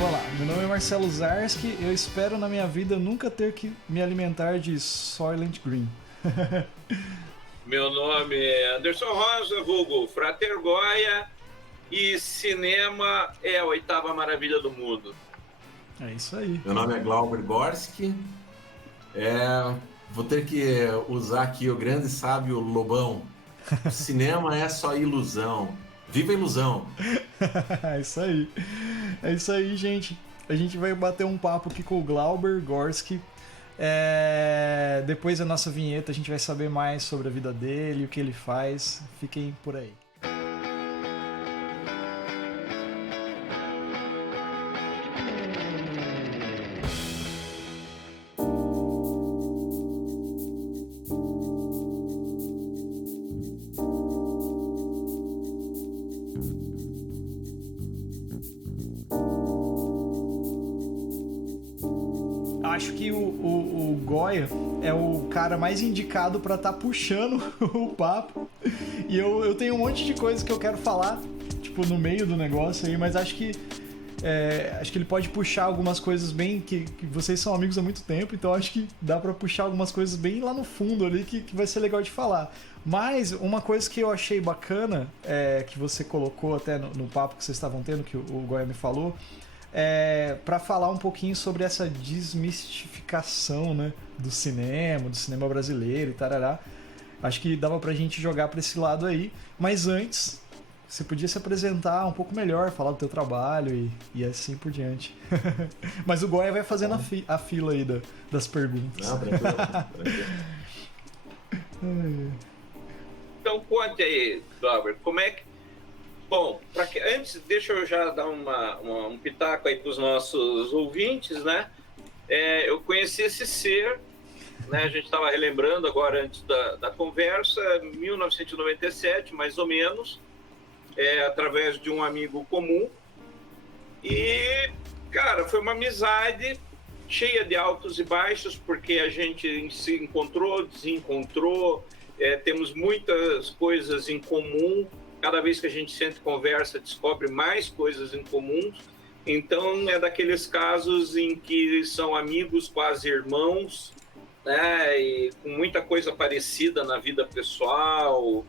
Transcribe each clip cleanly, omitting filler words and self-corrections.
vamos lá. Meu nome é Marcelo Zarski. Eu espero na minha vida nunca ter que me alimentar de Soylent Green. Meu nome é Anderson Rosa, vulgo Frater Goya, e cinema é a oitava maravilha do mundo. É isso aí. Meu nome é Glauber Gorski. Vou ter que usar aqui o grande sábio Lobão. O cinema é só ilusão. Viva a ilusão! É isso aí. É isso aí, gente. A gente vai bater um papo aqui com o Glauber Gorski. Depois da nossa vinheta a gente vai saber mais sobre a vida dele, o que ele faz. Fiquem por aí. Acho que o Goya é o cara mais indicado para estar puxando o papo. E eu tenho um monte de coisa que eu quero falar, tipo, no meio do negócio aí, mas acho que ele pode puxar algumas coisas bem... Que vocês são amigos há muito tempo, então acho que dá para puxar algumas coisas bem lá no fundo ali que vai ser legal de falar. Mas uma coisa que eu achei bacana, que você colocou até no papo que vocês estavam tendo, que o Goya me falou, para falar um pouquinho sobre essa desmistificação, né, do cinema brasileiro e tarará. Acho que dava pra gente jogar pra esse lado aí, mas antes você podia se apresentar um pouco melhor, falar do teu trabalho e assim por diante. Mas o Goya vai fazendo a fila aí das perguntas. Não, tranquilo. Então conte aí, Glauber, como é que... Bom, antes, deixa eu já dar um pitaco aí para os nossos ouvintes, né? Eu conheci esse ser, né? A gente estava relembrando agora, antes da conversa, 1997, mais ou menos, através de um amigo comum. E, cara, foi uma amizade cheia de altos e baixos, porque a gente se encontrou, desencontrou, temos muitas coisas em comum. Cada vez que a gente senta e conversa, descobre mais coisas em comum. Então, é daqueles casos em que são amigos, quase irmãos, né? E com muita coisa parecida na vida pessoal.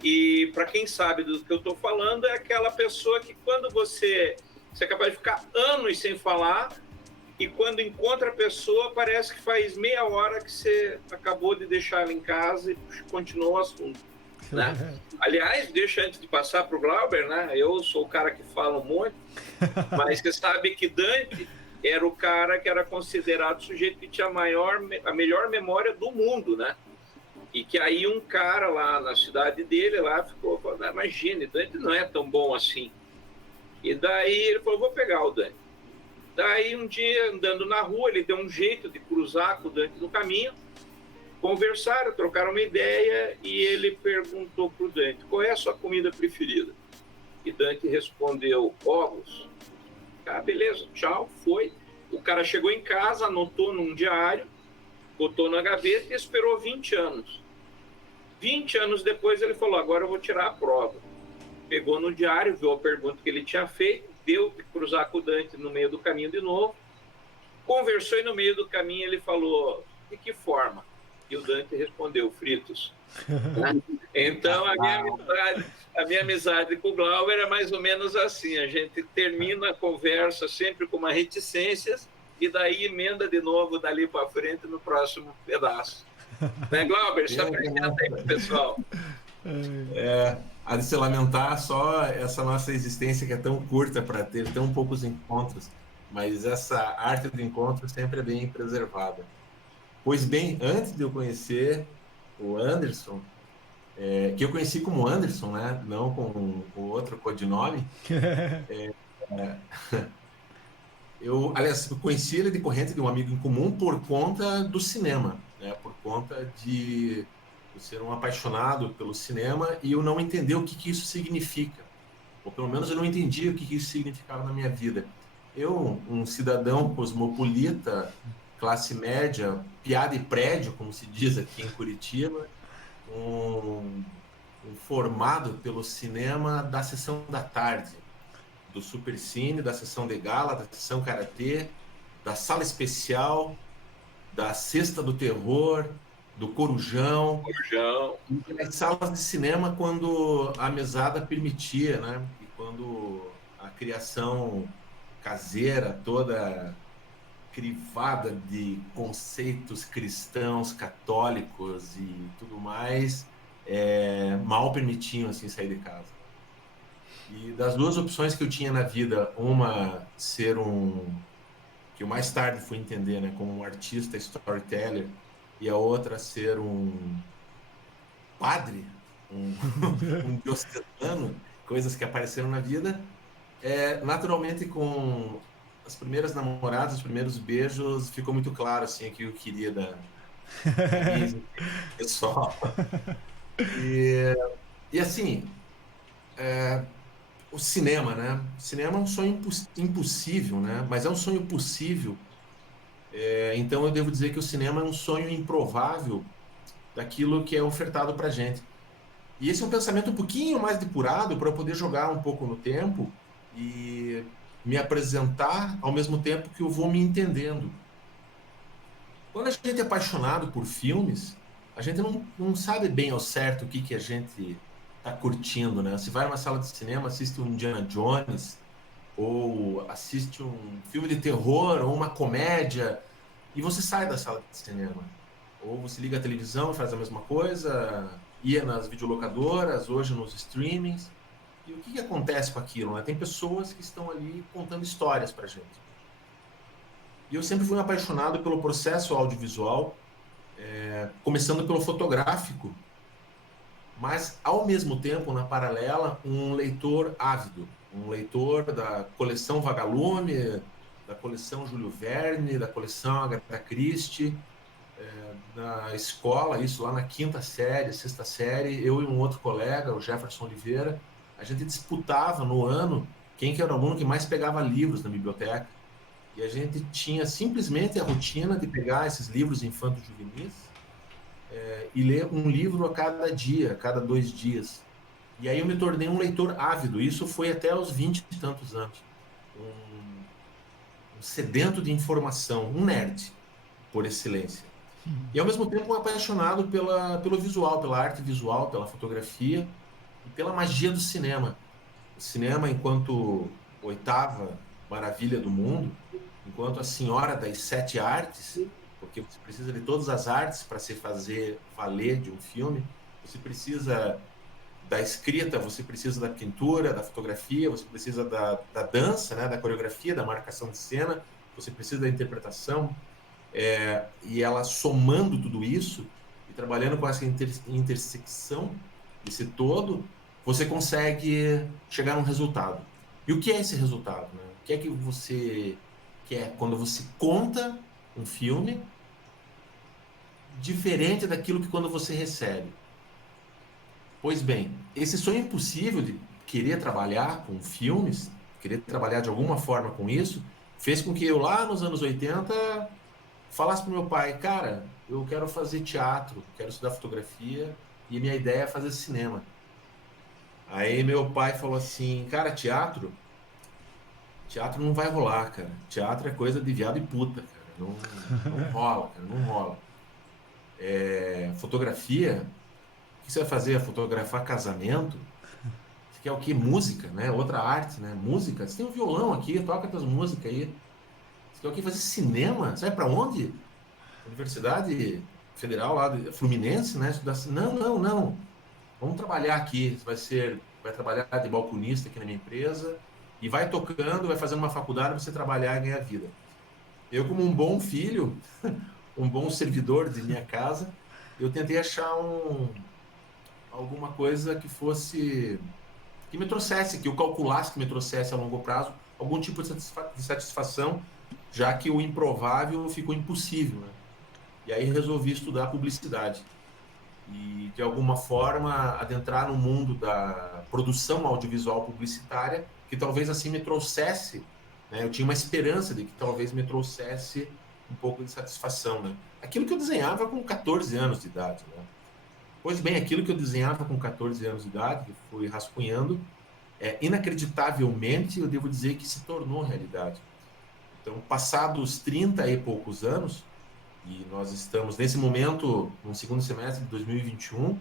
E, para quem sabe do que eu estou falando, é aquela pessoa que quando você é capaz de ficar anos sem falar, e quando encontra a pessoa, parece que faz meia hora que você acabou de deixar ela em casa e continuou o assunto. Né? Aliás, deixa antes de passar para o Glauber, né? Eu sou o cara que fala um monte, mas você sabe que Dante era o cara que era considerado o sujeito que tinha a melhor memória do mundo, né? E que aí um cara lá na cidade dele lá ficou falando, imagine, Dante não é tão bom assim. E daí ele falou, vou pegar o Dante. Daí um dia, andando na rua, ele deu um jeito de cruzar com o Dante no caminho. Conversaram, trocaram uma ideia e ele perguntou para o Dante, qual é a sua comida preferida? E Dante respondeu, ovos. Ah, beleza, tchau, foi. O cara chegou em casa, anotou num diário, botou na gaveta e esperou 20 anos. 20 anos depois ele falou, agora eu vou tirar a prova. Pegou no diário, viu a pergunta que ele tinha feito, deu de cruzar com o Dante no meio do caminho de novo, conversou e no meio do caminho ele falou, de que forma? E o Dante respondeu, fritos. Então, a minha amizade com o Glauber é mais ou menos assim. A gente termina a conversa sempre com uma reticências e daí emenda de novo dali para frente no próximo pedaço. Né, Glauber? Se apresenta aí pro pessoal. Há de se lamentar só essa nossa existência que é tão curta para ter tão poucos encontros, mas essa arte do encontro sempre é bem preservada. Pois bem, antes de eu conhecer o Anderson, que eu conheci como Anderson, né? Não com outro codinome, eu conheci ele decorrente de um amigo em comum por conta do cinema, né? Por conta de eu ser um apaixonado pelo cinema e eu não entender o que isso significa. Ou pelo menos eu não entendi o que isso significava na minha vida. Eu, um cidadão cosmopolita, classe média, piada e prédio, como se diz aqui em Curitiba, um formado pelo cinema da sessão da tarde, do Supercine, da sessão de gala, da sessão karatê, da sala especial, da cesta do terror, do corujão, e nas salas de cinema quando a mesada permitia, né? E quando a criação caseira toda crivada de conceitos cristãos, católicos e tudo mais, mal permitiam assim sair de casa. E das duas opções que eu tinha na vida, uma ser que eu mais tarde fui entender, né, como um artista storyteller, e a outra ser um padre, um diocesano, coisas que apareceram na vida, naturalmente com as primeiras namoradas, os primeiros beijos, ficou muito claro assim o que eu queria da minha pessoal. E assim, o cinema, né? O cinema é um sonho impossível, né? Mas é um sonho possível. Então eu devo dizer que o cinema é um sonho improvável daquilo que é ofertado para gente. E esse é um pensamento um pouquinho mais depurado para eu poder jogar um pouco no tempo e me apresentar ao mesmo tempo que eu vou me entendendo. Quando a gente é apaixonado por filmes, a gente não sabe bem ao certo o que a gente está curtindo, né? Você vai numa sala de cinema, assiste um Indiana Jones, ou assiste um filme de terror, ou uma comédia, e você sai da sala de cinema. Ou você liga a televisão e faz a mesma coisa, ia nas videolocadoras, hoje nos streamings. E o que acontece com aquilo, né? Tem pessoas que estão ali contando histórias pra gente. E eu sempre fui apaixonado pelo processo audiovisual, começando pelo fotográfico, mas, ao mesmo tempo, na paralela, um leitor ávido. Um leitor da coleção Vagalume, da coleção Júlio Verne, da coleção Agatha Christie. Na escola, isso lá na quinta série, sexta série, eu e um outro colega, o Jefferson Oliveira, a gente disputava no ano quem que era o aluno que mais pegava livros na biblioteca. E a gente tinha simplesmente a rotina de pegar esses livros infanto-juvenis e ler um livro a cada dia, a cada 2 dias. E aí eu me tornei um leitor ávido. Isso foi até aos 20 e tantos anos. Um sedento de informação, um nerd, por excelência. E ao mesmo tempo um apaixonado pelo visual, pela arte visual, pela fotografia e pela magia do cinema. O cinema enquanto 8ª maravilha do mundo, enquanto a senhora das 7 artes, porque você precisa de todas as artes para se fazer valer de um filme. Você precisa da escrita, você precisa da pintura, da fotografia, você precisa da dança, né, da coreografia, da marcação de cena, você precisa da interpretação. E ela somando tudo isso e trabalhando com essa intersecção desse todo, você consegue chegar a um resultado. E o que é esse resultado, né? O que é que você quer quando você conta um filme diferente daquilo que quando você recebe? Pois bem, esse sonho impossível de querer trabalhar com filmes, querer trabalhar de alguma forma com isso, fez com que eu lá nos anos 80 falasse pro meu pai, cara, eu quero fazer teatro, quero estudar fotografia e minha ideia é fazer cinema. Aí meu pai falou assim, cara, teatro não vai rolar, cara. Teatro é coisa de viado e puta, cara. Não rola, cara, não rola. Fotografia, o que você vai fazer? Fotografar casamento? Você quer o quê? Música, né? Outra arte, né? Música. Você tem um violão aqui, toca tuas músicas aí. Você quer o quê? Fazer cinema? Você vai pra onde? Universidade Federal lá de Fluminense, né? Não. Vamos trabalhar aqui. Você vai trabalhar de balconista aqui na minha empresa e vai tocando, vai fazendo uma faculdade para você trabalhar e ganhar vida. Eu, como um bom filho, um bom servidor de minha casa, eu tentei achar alguma coisa que fosse, que me trouxesse, que eu calculasse que me trouxesse a longo prazo algum tipo de satisfação, já que o improvável ficou impossível, né? E aí resolvi estudar publicidade e, de alguma forma, adentrar no mundo da produção audiovisual publicitária, que talvez assim me trouxesse, né? Eu tinha uma esperança de que talvez me trouxesse um pouco de satisfação, né? Aquilo que eu desenhava com 14 anos de idade, né? Pois bem, aquilo que eu desenhava com 14 anos de idade, que fui rascunhando, inacreditavelmente, eu devo dizer que se tornou realidade. Então, passados 30 e poucos anos, e nós estamos nesse momento no segundo semestre de 2021,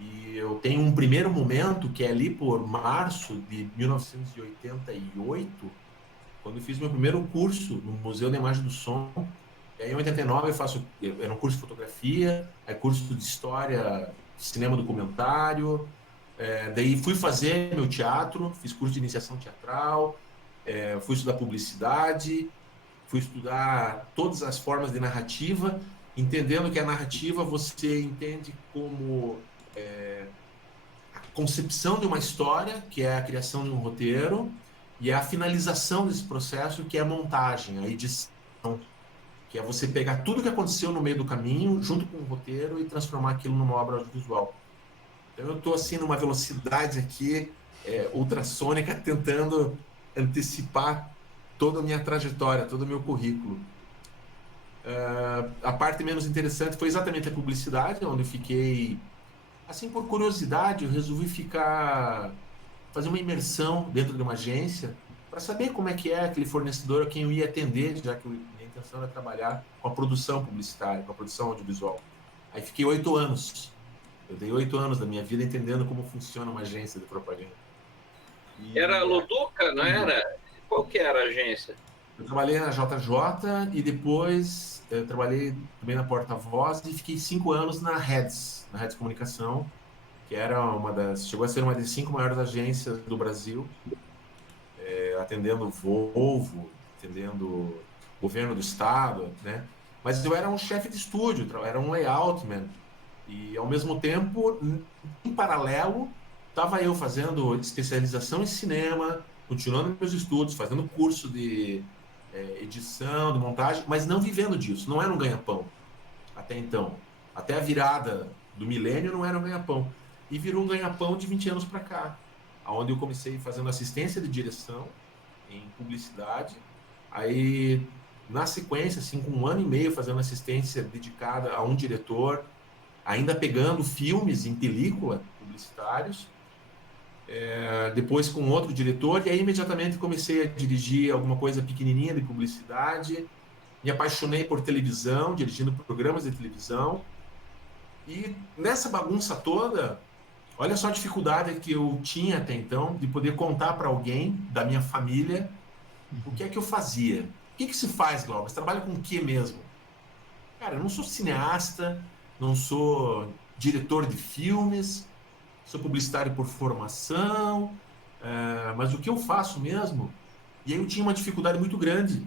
e eu tenho um primeiro momento que é ali por março de 1988, quando eu fiz meu primeiro curso no Museu da Imagem do Som. E aí, em 89, era um curso de fotografia, aí curso de história, cinema documentário. Daí fui fazer meu teatro, fiz curso de iniciação teatral, fui estudar publicidade, fui estudar todas as formas de narrativa, entendendo que a narrativa você entende como a concepção de uma história, que é a criação de um roteiro, e a finalização desse processo, que é a montagem, a edição, que é você pegar tudo que aconteceu no meio do caminho, junto com o roteiro, e transformar aquilo numa obra audiovisual. Então eu estou assim numa velocidade aqui ultrassônica, tentando antecipar toda a minha trajetória, todo o meu currículo. A parte menos interessante foi exatamente a publicidade, onde eu fiquei, assim, por curiosidade, eu resolvi fazer uma imersão dentro de uma agência para saber como é que é aquele fornecedor a quem eu ia atender, já que minha intenção era trabalhar com a produção publicitária, com a produção audiovisual. Aí fiquei 8 anos. Eu dei 8 anos da minha vida entendendo como funciona uma agência de propaganda. Era a Loduca, não era? Qual que era a agência? Eu trabalhei na JJ e depois eu trabalhei também na Porta-Voz e fiquei 5 anos na Reds Comunicação, que era chegou a ser uma das 5 maiores agências do Brasil, atendendo Volvo, atendendo governo do estado, né? Mas eu era um chefe de estúdio, era um layoutman, e ao mesmo tempo, em paralelo, estava eu fazendo especialização em cinema, continuando meus estudos, fazendo curso de edição, de montagem, mas não vivendo disso, não era um ganha-pão até então. Até a virada do milênio não era um ganha-pão. E virou um ganha-pão de 20 anos para cá, onde eu comecei fazendo assistência de direção em publicidade, aí na sequência, assim, com 1 ano e meio fazendo assistência dedicada a um diretor, ainda pegando filmes em película publicitários, depois com outro diretor, e aí imediatamente comecei a dirigir alguma coisa pequenininha de publicidade, me apaixonei por televisão, dirigindo programas de televisão, e nessa bagunça toda, olha só a dificuldade que eu tinha até então de poder contar para alguém da minha família o que é que eu fazia. O que se faz, Glauber? Você trabalha com o que mesmo? Cara, eu não sou cineasta, não sou diretor de filmes, sou publicitário por formação, mas o que eu faço mesmo? E aí eu tinha uma dificuldade muito grande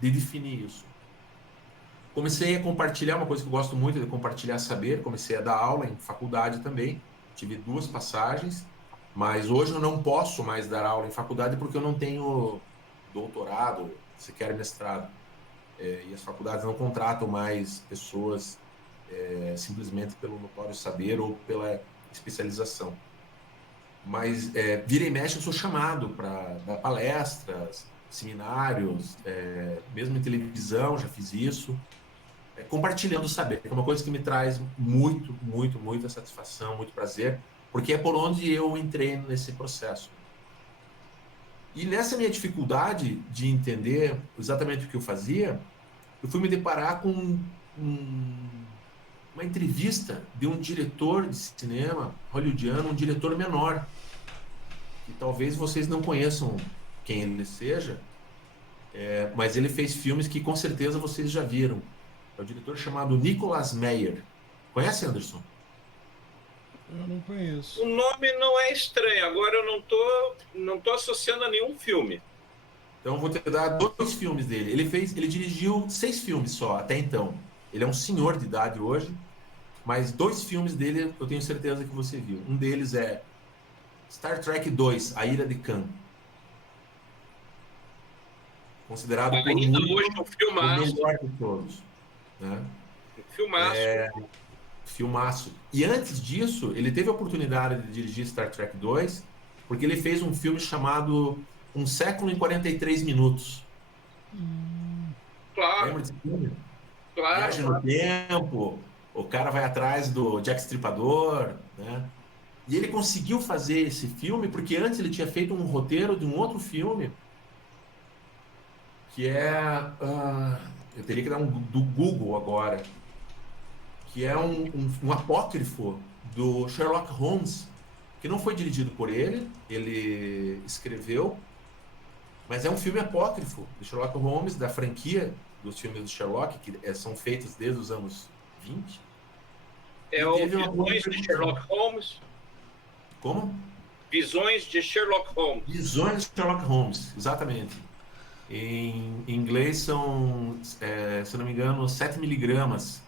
de definir isso. Comecei a compartilhar, uma coisa que eu gosto muito de compartilhar saber, comecei a dar aula em faculdade também, tive 2 passagens, mas hoje eu não posso mais dar aula em faculdade porque eu não tenho doutorado, sequer mestrado, e as faculdades não contratam mais pessoas simplesmente pelo notório saber ou pela especialização. Mas vira e mexe eu sou chamado para dar palestras, seminários, mesmo em televisão já fiz isso, compartilhando saber, que é uma coisa que me traz muita satisfação, muito prazer, porque é por onde eu entrei nesse processo. E nessa minha dificuldade de entender exatamente o que eu fazia, eu fui me deparar com uma entrevista de um diretor de cinema hollywoodiano, um diretor menor, que talvez vocês não conheçam quem ele seja, mas ele fez filmes que com certeza vocês já viram. É o diretor chamado Nicolas Meyer. Conhece, Anderson? Eu não conheço. O nome não é estranho, agora eu não tô associando a nenhum filme. Então eu vou te dar 2 filmes dele. Ele dirigiu 6 filmes só, até então. Ele é um senhor de idade hoje, mas 2 filmes dele eu tenho certeza que você viu. Um deles é Star Trek 2, A Ira de Khan. Considerado por ainda muitos hoje um filmaço. o melhor de todos. Né? Filmaço. Filmaço. E antes disso, ele teve a oportunidade de dirigir Star Trek 2, porque ele fez um filme chamado Um Século em 43 Minutos. Claro. Lembra desse filme? Claro. Viagem no tempo, o cara vai atrás do Jack Stripador, né? E ele conseguiu fazer esse filme porque antes ele tinha feito um roteiro de um outro filme que eu teria que dar do Google agora, que é um apócrifo do Sherlock Holmes, que não foi dirigido por ele, ele escreveu, mas é um filme apócrifo do Sherlock Holmes, da franquia dos filmes do Sherlock, que são feitos desde os anos 20. É o Visões de Sherlock Holmes? Como? Visões de Sherlock Holmes. Visões de Sherlock Holmes, exatamente. Em inglês são, se não me engano, 7 miligramas,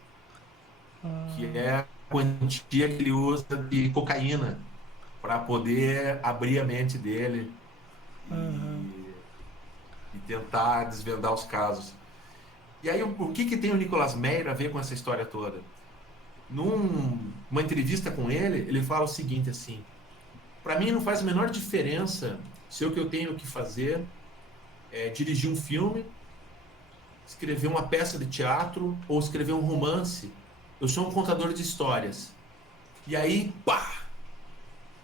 que é a quantia que ele usa de cocaína para poder abrir a mente dele e tentar desvendar os casos. E aí, o que tem o Nicolas Meyer a ver com essa história toda? Numa entrevista com ele fala o seguinte, assim: para mim não faz a menor diferença se o que eu tenho que fazer é dirigir um filme, escrever uma peça de teatro ou escrever um romance. Eu sou um contador de histórias. E aí, pá!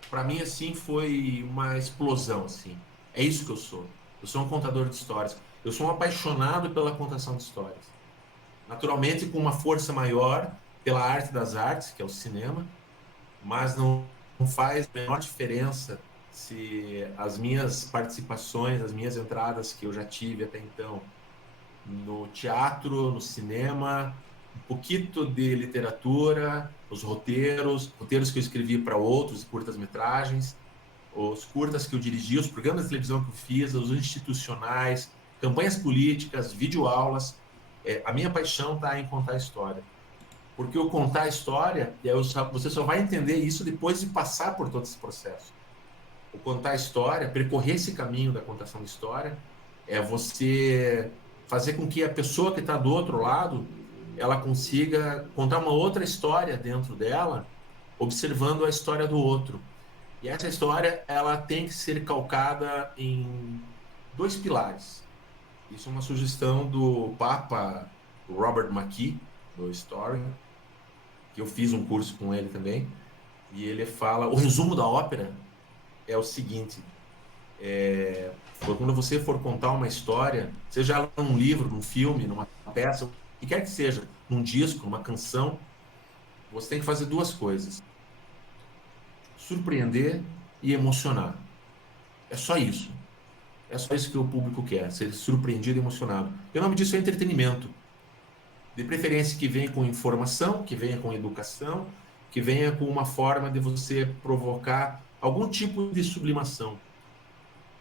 Para mim, assim, foi uma explosão, assim. É isso que eu sou. Eu sou um contador de histórias. Eu sou um apaixonado pela contação de histórias. Naturalmente, com uma força maior pela arte das artes, que é o cinema, mas não faz a menor diferença se as minhas participações, as minhas entradas que eu já tive até então, no teatro, no cinema, um pouquinho de literatura, os roteiros que eu escrevi para outros, curtas-metragens, os curtas que eu dirigi, os programas de televisão que eu fiz, os institucionais, campanhas políticas, videoaulas. A minha paixão está em contar a história. Porque eu contar a história, você só vai entender isso depois de passar por todo esse processo. O contar a história, percorrer esse caminho da contação de história, é você fazer com que a pessoa que está do outro lado, ela consiga contar uma outra história dentro dela, observando a história do outro. E essa história, ela tem que ser calcada em 2 pilares. Isso é uma sugestão do Papa Robert McKee, do Story, que eu fiz um curso com ele também, e ele fala, o resumo da ópera é o seguinte: quando você for contar uma história, seja ela num livro, num filme, numa peça, o que quer que seja, num disco, numa canção, você tem que fazer 2 coisas: surpreender e emocionar. É só isso. É só isso que o público quer, ser surpreendido e emocionado. E o nome disso é entretenimento. De preferência que venha com informação, que venha com educação, que venha com uma forma de você provocar algum tipo de sublimação.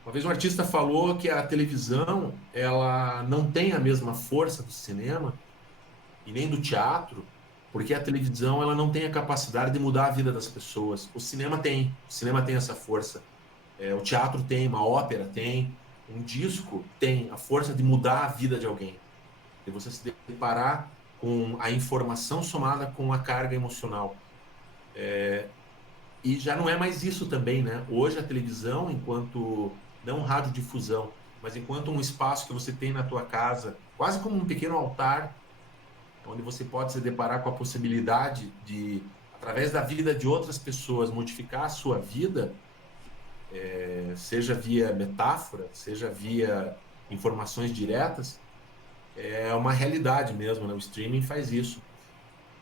Uma vez um artista falou que a televisão, ela não tem a mesma força do cinema e nem do teatro, porque a televisão, ela não tem a capacidade de mudar a vida das pessoas. O cinema tem essa força. O teatro tem, uma ópera tem, um disco tem a força de mudar a vida de alguém. De você se deparar com a informação somada com a carga emocional. E já não é mais isso também, né? Hoje a televisão, enquanto, não radiodifusão, mas enquanto um espaço que você tem na tua casa, quase como um pequeno altar, onde você pode se deparar com a possibilidade de, através da vida de outras pessoas, modificar a sua vida, seja via metáfora, seja via informações diretas, é uma realidade mesmo, né? O streaming faz isso.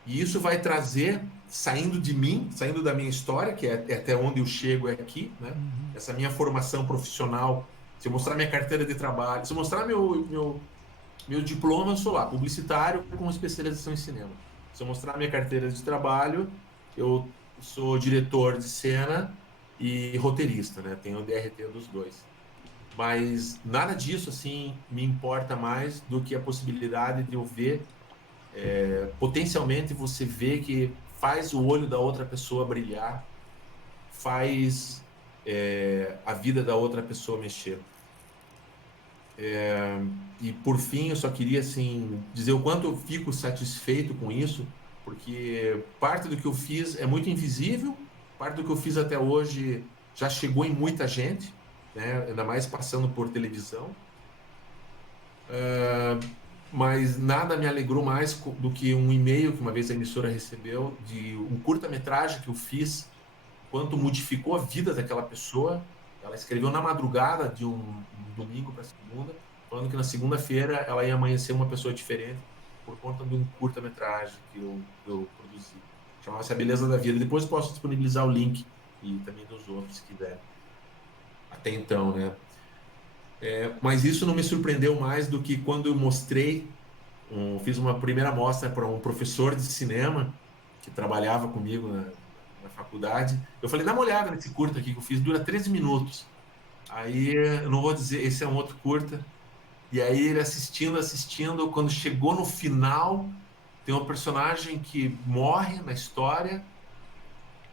E isso vai trazer, saindo de mim, saindo da minha história, que é até onde eu chego aqui, né? Essa minha formação profissional, se eu mostrar minha carteira de trabalho, se eu mostrar meu diploma, eu sou lá, publicitário com especialização em cinema. Se eu mostrar minha carteira de trabalho, eu sou diretor de cena e roteirista, né? Tenho o DRT dos 2. Mas nada disso, assim, me importa mais do que a possibilidade de eu ver, potencialmente você vê que faz o olho da outra pessoa brilhar, faz a vida da outra pessoa mexer. E por fim, eu só queria, assim, dizer o quanto eu fico satisfeito com isso, porque parte do que eu fiz é muito invisível, parte do que eu fiz até hoje já chegou em muita gente, né? Ainda mais passando por televisão. Mas nada me alegrou mais do que um e-mail que uma vez a emissora recebeu de um curta-metragem que eu fiz quanto modificou a vida daquela pessoa. Ela escreveu na madrugada de um domingo para segunda, falando que na segunda-feira ela ia amanhecer uma pessoa diferente por conta de um curta-metragem que eu produzi. Chamava-se A Beleza da Vida. Depois eu posso disponibilizar o link e também dos outros, se quiser. Até então, né? Mas isso não me surpreendeu mais do que quando eu mostrei, fiz uma primeira mostra para um professor de cinema que trabalhava comigo na faculdade. Eu falei, dá uma olhada nesse curta aqui que eu fiz, dura 13 minutos. Aí, eu não vou dizer, esse é um outro curta. E aí ele assistindo, quando chegou no final, tem um personagem que morre na história,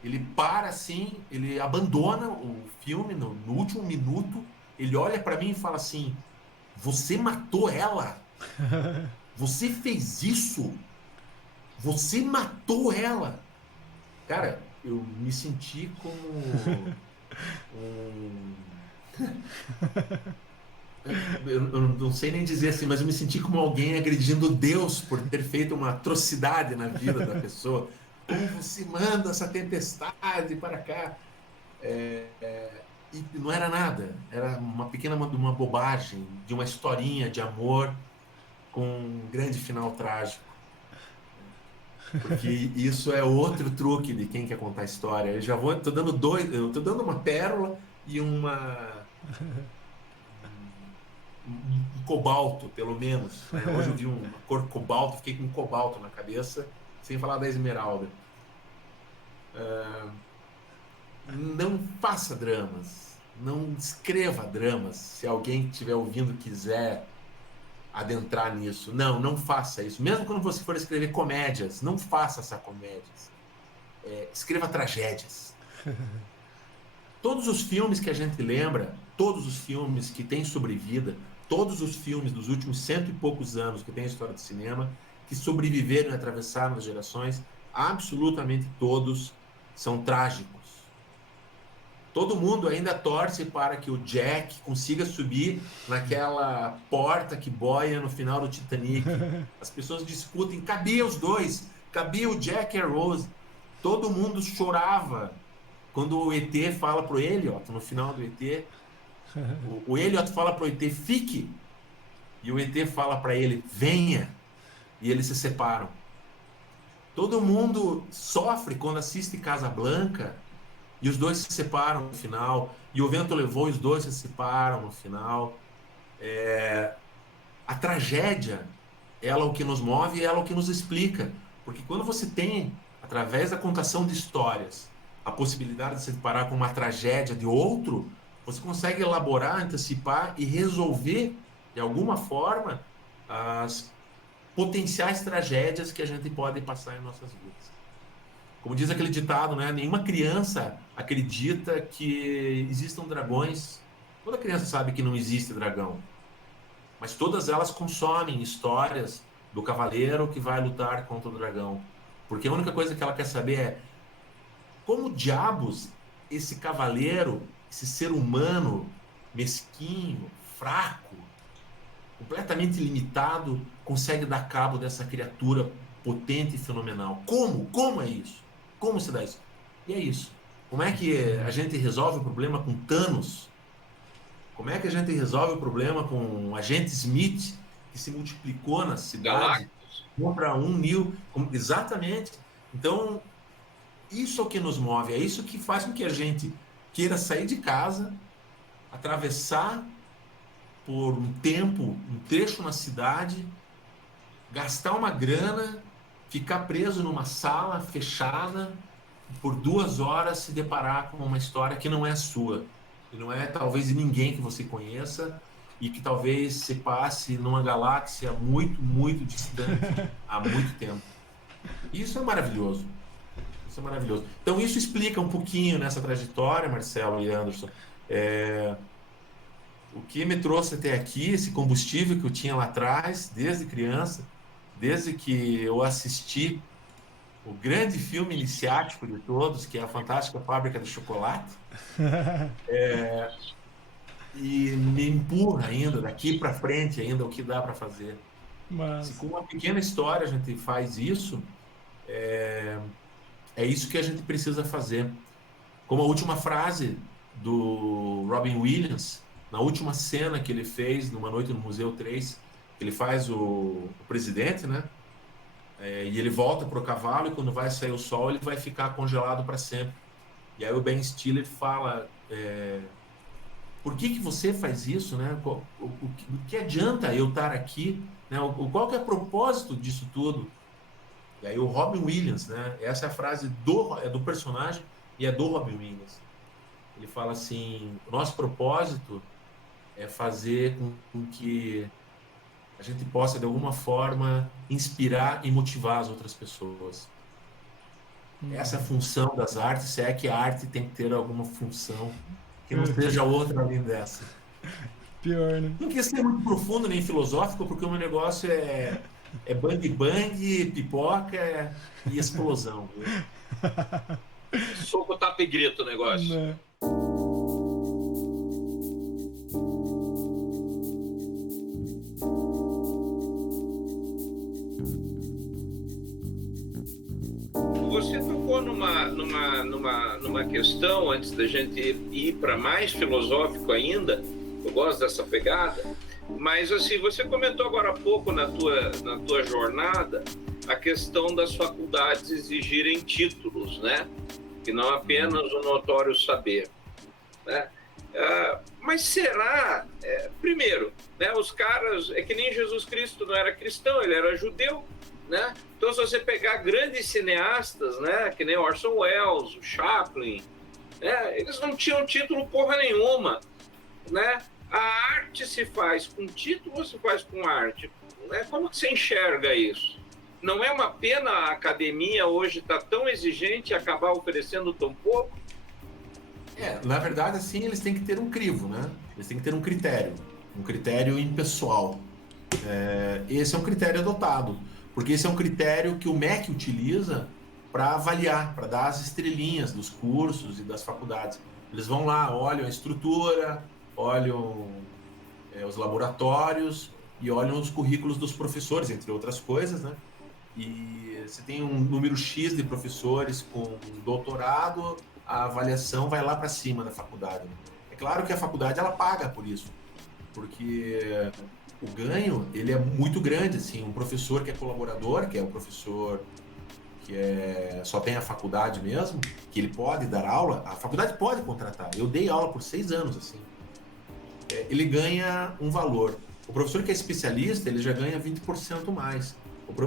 ele para assim, ele abandona o filme no último minuto, ele olha para mim e fala assim, você matou ela? Você fez isso? Você matou ela? Cara, eu me senti como eu não sei nem dizer assim, mas eu me senti como alguém agredindo Deus por ter feito uma atrocidade na vida da pessoa. Como você manda essa tempestade para cá? E não era nada, era uma bobagem de uma historinha de amor com um grande final trágico. Porque isso é outro truque de quem quer contar história. Eu tô dando uma pérola e um cobalto, pelo menos, né? Hoje eu vi uma cor cobalto, fiquei com cobalto na cabeça, sem falar da esmeralda. Não faça dramas, não escreva dramas. Se alguém que estiver ouvindo quiser adentrar nisso, não faça isso. Mesmo quando você for escrever comédias, não faça essas comédias. Escreva tragédias. Todos os filmes que a gente lembra, todos os filmes que têm sobrevida, todos os filmes dos últimos 100 e poucos anos que têm história de cinema, que sobreviveram e atravessaram as gerações, absolutamente todos são trágicos. Todo mundo ainda torce para que o Jack consiga subir naquela porta que boia no final do Titanic. As pessoas discutem, cabia os dois, cabia o Jack e a Rose. Todo mundo chorava quando o ET fala pro Elliot, no final do ET, o Elliot fala pro ET, fique, e o ET fala para ele, venha, e eles se separam. Todo mundo sofre quando assiste Casablanca e os dois se separam no final, e O Vento Levou e os dois se separam no final. A tragédia, ela é o que nos move e ela é o que nos explica, porque quando você tem, através da contação de histórias, a possibilidade de se deparar com uma tragédia de outro, você consegue elaborar, antecipar e resolver, de alguma forma, as potenciais tragédias que a gente pode passar em nossas vidas. Como diz aquele ditado, né? Nenhuma criança acredita que existam dragões. Toda criança sabe que não existe dragão. Mas todas elas consomem histórias do cavaleiro que vai lutar contra o dragão. Porque a única coisa que ela quer saber é como diabos esse cavaleiro, esse ser humano mesquinho, fraco, completamente limitado, consegue dar cabo dessa criatura potente e fenomenal. Como é isso? Como se dá isso? E é isso. Como é que a gente resolve o problema com Thanos? Como é que a gente resolve o problema com o agente Smith, que se multiplicou na cidade contra 1.000? Exatamente. Então, isso é o que nos move, é isso que faz com que a gente queira sair de casa, atravessar por um tempo, um trecho na cidade, gastar uma grana, ficar preso numa sala fechada, por 2 horas se deparar com uma história que não é sua, que não é talvez de ninguém que você conheça e que talvez se passe numa galáxia muito, muito distante há muito tempo. Isso é maravilhoso. Isso é maravilhoso. Então isso explica um pouquinho nessa trajetória, Marcelo e Anderson, o que me trouxe até aqui, esse combustível que eu tinha lá atrás, desde criança, desde que eu assisti o grande filme iniciático de todos, que é A Fantástica Fábrica de Chocolate, e me empurra ainda, daqui para frente ainda, o que dá para fazer. Mas... Se com uma pequena história a gente faz isso, é isso que a gente precisa fazer. Como a última frase do Robin Williams, na última cena que ele fez numa noite no Museu 3, ele faz o presidente, né? E ele volta pro cavalo e quando vai sair o sol ele vai ficar congelado para sempre. E aí o Ben Stiller fala, por que você faz isso, né? O que adianta eu estar aqui, né? Qual que é o propósito disso tudo? E aí o Robin Williams, né? Essa é a frase do personagem e é do Robin Williams. Ele fala assim, o nosso propósito é fazer com que a gente possa, de alguma forma, inspirar e motivar as outras pessoas. Essa é a função das artes, se é que a arte tem que ter alguma função que não seja outra além dessa. Pior, né? Não quis ser muito profundo nem filosófico, porque o meu negócio é bang-bang, pipoca e explosão. Viu? Soco, tapa e grito o negócio. Né? Você tocou numa questão, antes da gente ir para mais filosófico ainda, eu gosto dessa pegada, mas assim, você comentou agora há pouco na tua jornada a questão das faculdades exigirem títulos, né? E não apenas o notório saber, né? Mas será, primeiro, né, os caras, é que nem Jesus Cristo não era cristão, ele era judeu, né? Então, se você pegar grandes cineastas, né, que nem Orson Welles, o Chaplin, né, eles não tinham título porra nenhuma, né? A arte se faz com título ou se faz com arte? Né? Como que você enxerga isso? Não é uma pena a academia hoje estar tão exigente e acabar oferecendo tão pouco? Na verdade, assim, eles têm que ter um crivo, né? Eles têm que ter um critério impessoal. Esse é um critério adotado, porque esse é um critério que o MEC utiliza para avaliar, para dar as estrelinhas dos cursos e das faculdades. Eles vão lá, olham a estrutura, olham os laboratórios e olham os currículos dos professores, entre outras coisas, né? E você tem um número X de professores com doutorado, a avaliação vai lá para cima da faculdade. É claro que a faculdade ela paga por isso, porque o ganho ele é muito grande. Assim, um professor que é colaborador, que é um professor que só tem a faculdade mesmo, que ele pode dar aula, a faculdade pode contratar. Eu dei aula por 6 anos, assim. Ele ganha um valor. O professor que é especialista, ele já ganha 20% mais,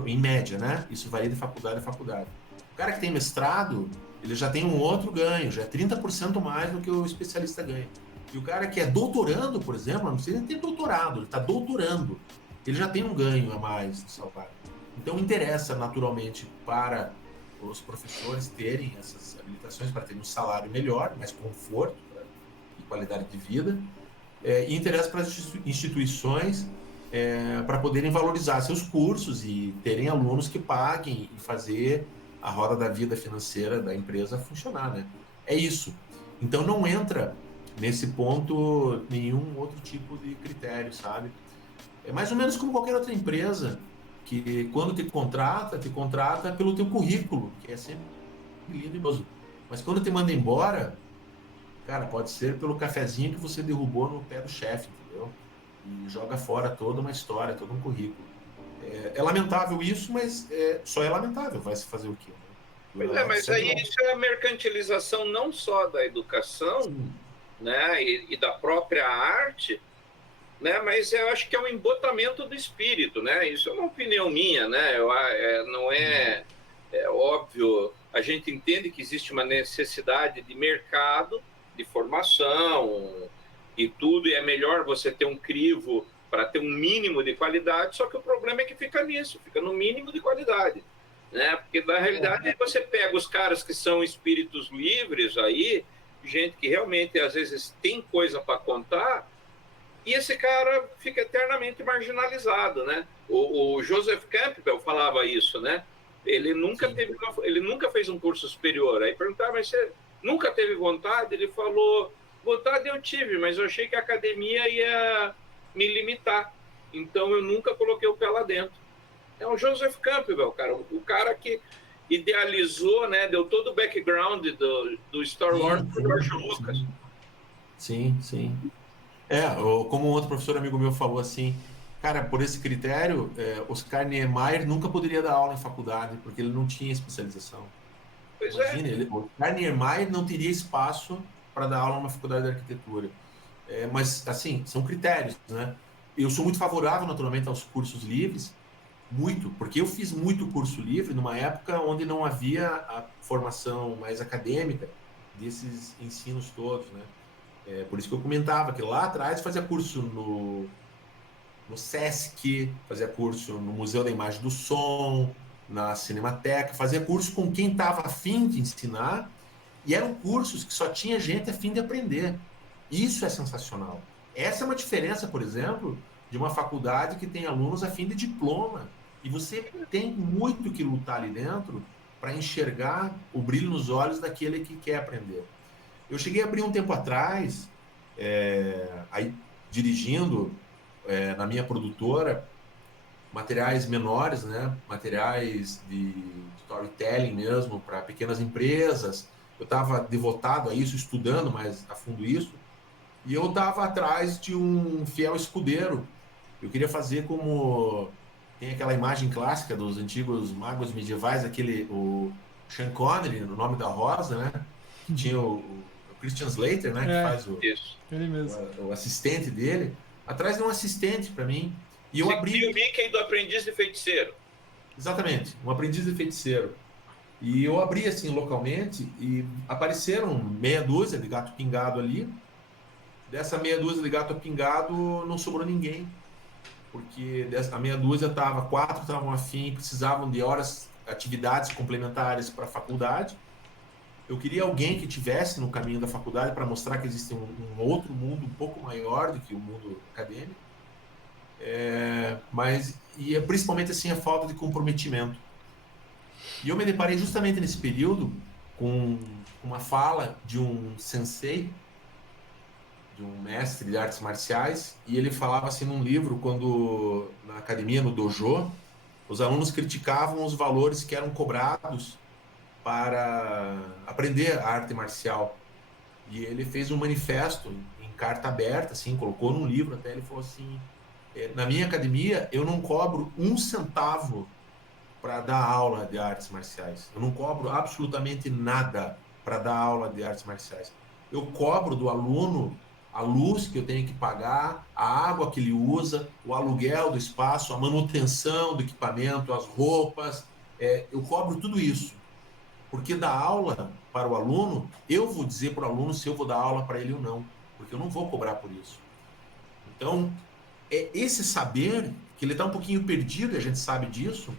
em média, né? Isso varia de faculdade a faculdade. O cara que tem mestrado, ele já tem um outro ganho, já é 30% mais do que o especialista ganha. E o cara que é doutorando, por exemplo, não precisa nem ter doutorado, ele está doutorando, ele já tem um ganho a mais do salário. Então interessa naturalmente para os professores terem essas habilitações, para terem um salário melhor, mais conforto e qualidade de vida. E interessa para as instituições para poderem valorizar seus cursos e terem alunos que paguem e fazer a roda da vida financeira da empresa funcionar, né? É isso. Então não entra nesse ponto nenhum outro tipo de critério, sabe? É mais ou menos como qualquer outra empresa que quando te contrata pelo teu currículo, que é sempre lindo e gostoso. Mas quando te manda embora, cara, pode ser pelo cafezinho que você derrubou no pé do chefe, entendeu? E joga fora toda uma história, todo um currículo. É lamentável isso, mas só é lamentável. Vai se fazer o quê? Mas aí isso é a mercantilização não só da educação, sim, né, e da própria arte, né, mas eu acho que é um embotamento do espírito, né? Isso é uma opinião minha, né? Não é óbvio. A gente entende que existe uma necessidade de mercado, de formação e tudo, e é melhor você ter um crivo para ter um mínimo de qualidade, só que o problema é que fica nisso, fica no mínimo de qualidade, né? Porque na realidade você pega os caras que são espíritos livres aí, gente que realmente às vezes tem coisa para contar, e esse cara fica eternamente marginalizado, né? O Joseph Campbell falava isso, né? Ele nunca fez um curso superior. Aí perguntaram, mas você nunca teve vontade? Ele falou, vontade eu tive, mas eu achei que a academia ia me limitar. Então eu nunca coloquei o pé lá dentro. É o Joseph Campbell, cara, o cara que idealizou, né? Deu todo o background do Star Wars para o George Lucas. Sim. Como um outro professor amigo meu falou assim, cara, por esse critério, Oscar Niemeyer nunca poderia dar aula em faculdade, porque ele não tinha especialização. Pois Imagina, Oscar Niemeyer não teria espaço para dar aula numa faculdade de arquitetura. Mas, assim, são critérios, né? Eu sou muito favorável, naturalmente, aos cursos livres, muito, porque eu fiz muito curso livre numa época onde não havia a formação mais acadêmica desses ensinos todos, né? Por isso que eu comentava que lá atrás fazia curso no SESC, fazia curso no Museu da Imagem do Som, na Cinemateca, fazia curso com quem estava afim de ensinar, e eram cursos que só tinha gente afim de aprender. Isso é sensacional. Essa é uma diferença, por exemplo, de uma faculdade que tem alunos a fim de diploma. E você tem muito que lutar ali dentro para enxergar o brilho nos olhos daquele que quer aprender. Eu cheguei a abrir um tempo atrás, aí dirigindo na minha produtora, materiais menores, né? Materiais de storytelling mesmo para pequenas empresas. Eu estava devotado a isso, estudando mais a fundo isso, e eu estava atrás de um fiel escudeiro. Eu queria fazer como tem aquela imagem clássica dos antigos magos medievais, o Sean Connery, no Nome da Rosa, né? Que tinha o Christian Slater, né? Que faz ele mesmo. o assistente dele. Atrás de um assistente para mim. E eu abri o Mickey do Aprendiz de Feiticeiro. Exatamente, um aprendiz de feiticeiro. E eu abri assim localmente e apareceram meia dúzia de gato pingado ali. Dessa meia dúzia de gato pingado não sobrou ninguém. Porque a meia dúzia quatro estavam afim, precisavam de horas, atividades complementares para a faculdade. Eu queria alguém que tivesse no caminho da faculdade para mostrar que existe um outro mundo um pouco maior do que o mundo acadêmico. Mas principalmente assim a falta de comprometimento. E eu me deparei justamente nesse período com uma fala de um sensei, de um mestre de artes marciais, e ele falava assim num livro, quando na academia, no dojo, os alunos criticavam os valores que eram cobrados para aprender a arte marcial. E ele fez um manifesto em carta aberta, assim, colocou num livro até, ele falou assim: na minha academia eu não cobro 1 centavo para dar aula de artes marciais. Eu não cobro absolutamente nada para dar aula de artes marciais. Eu cobro do aluno a luz que eu tenho que pagar, a água que ele usa, o aluguel do espaço, a manutenção do equipamento, as roupas. Eu cobro tudo isso. Porque dar aula para o aluno, eu vou dizer para o aluno se eu vou dar aula para ele ou não. Porque eu não vou cobrar por isso. Então, esse saber, que ele está um pouquinho perdido, e a gente sabe disso,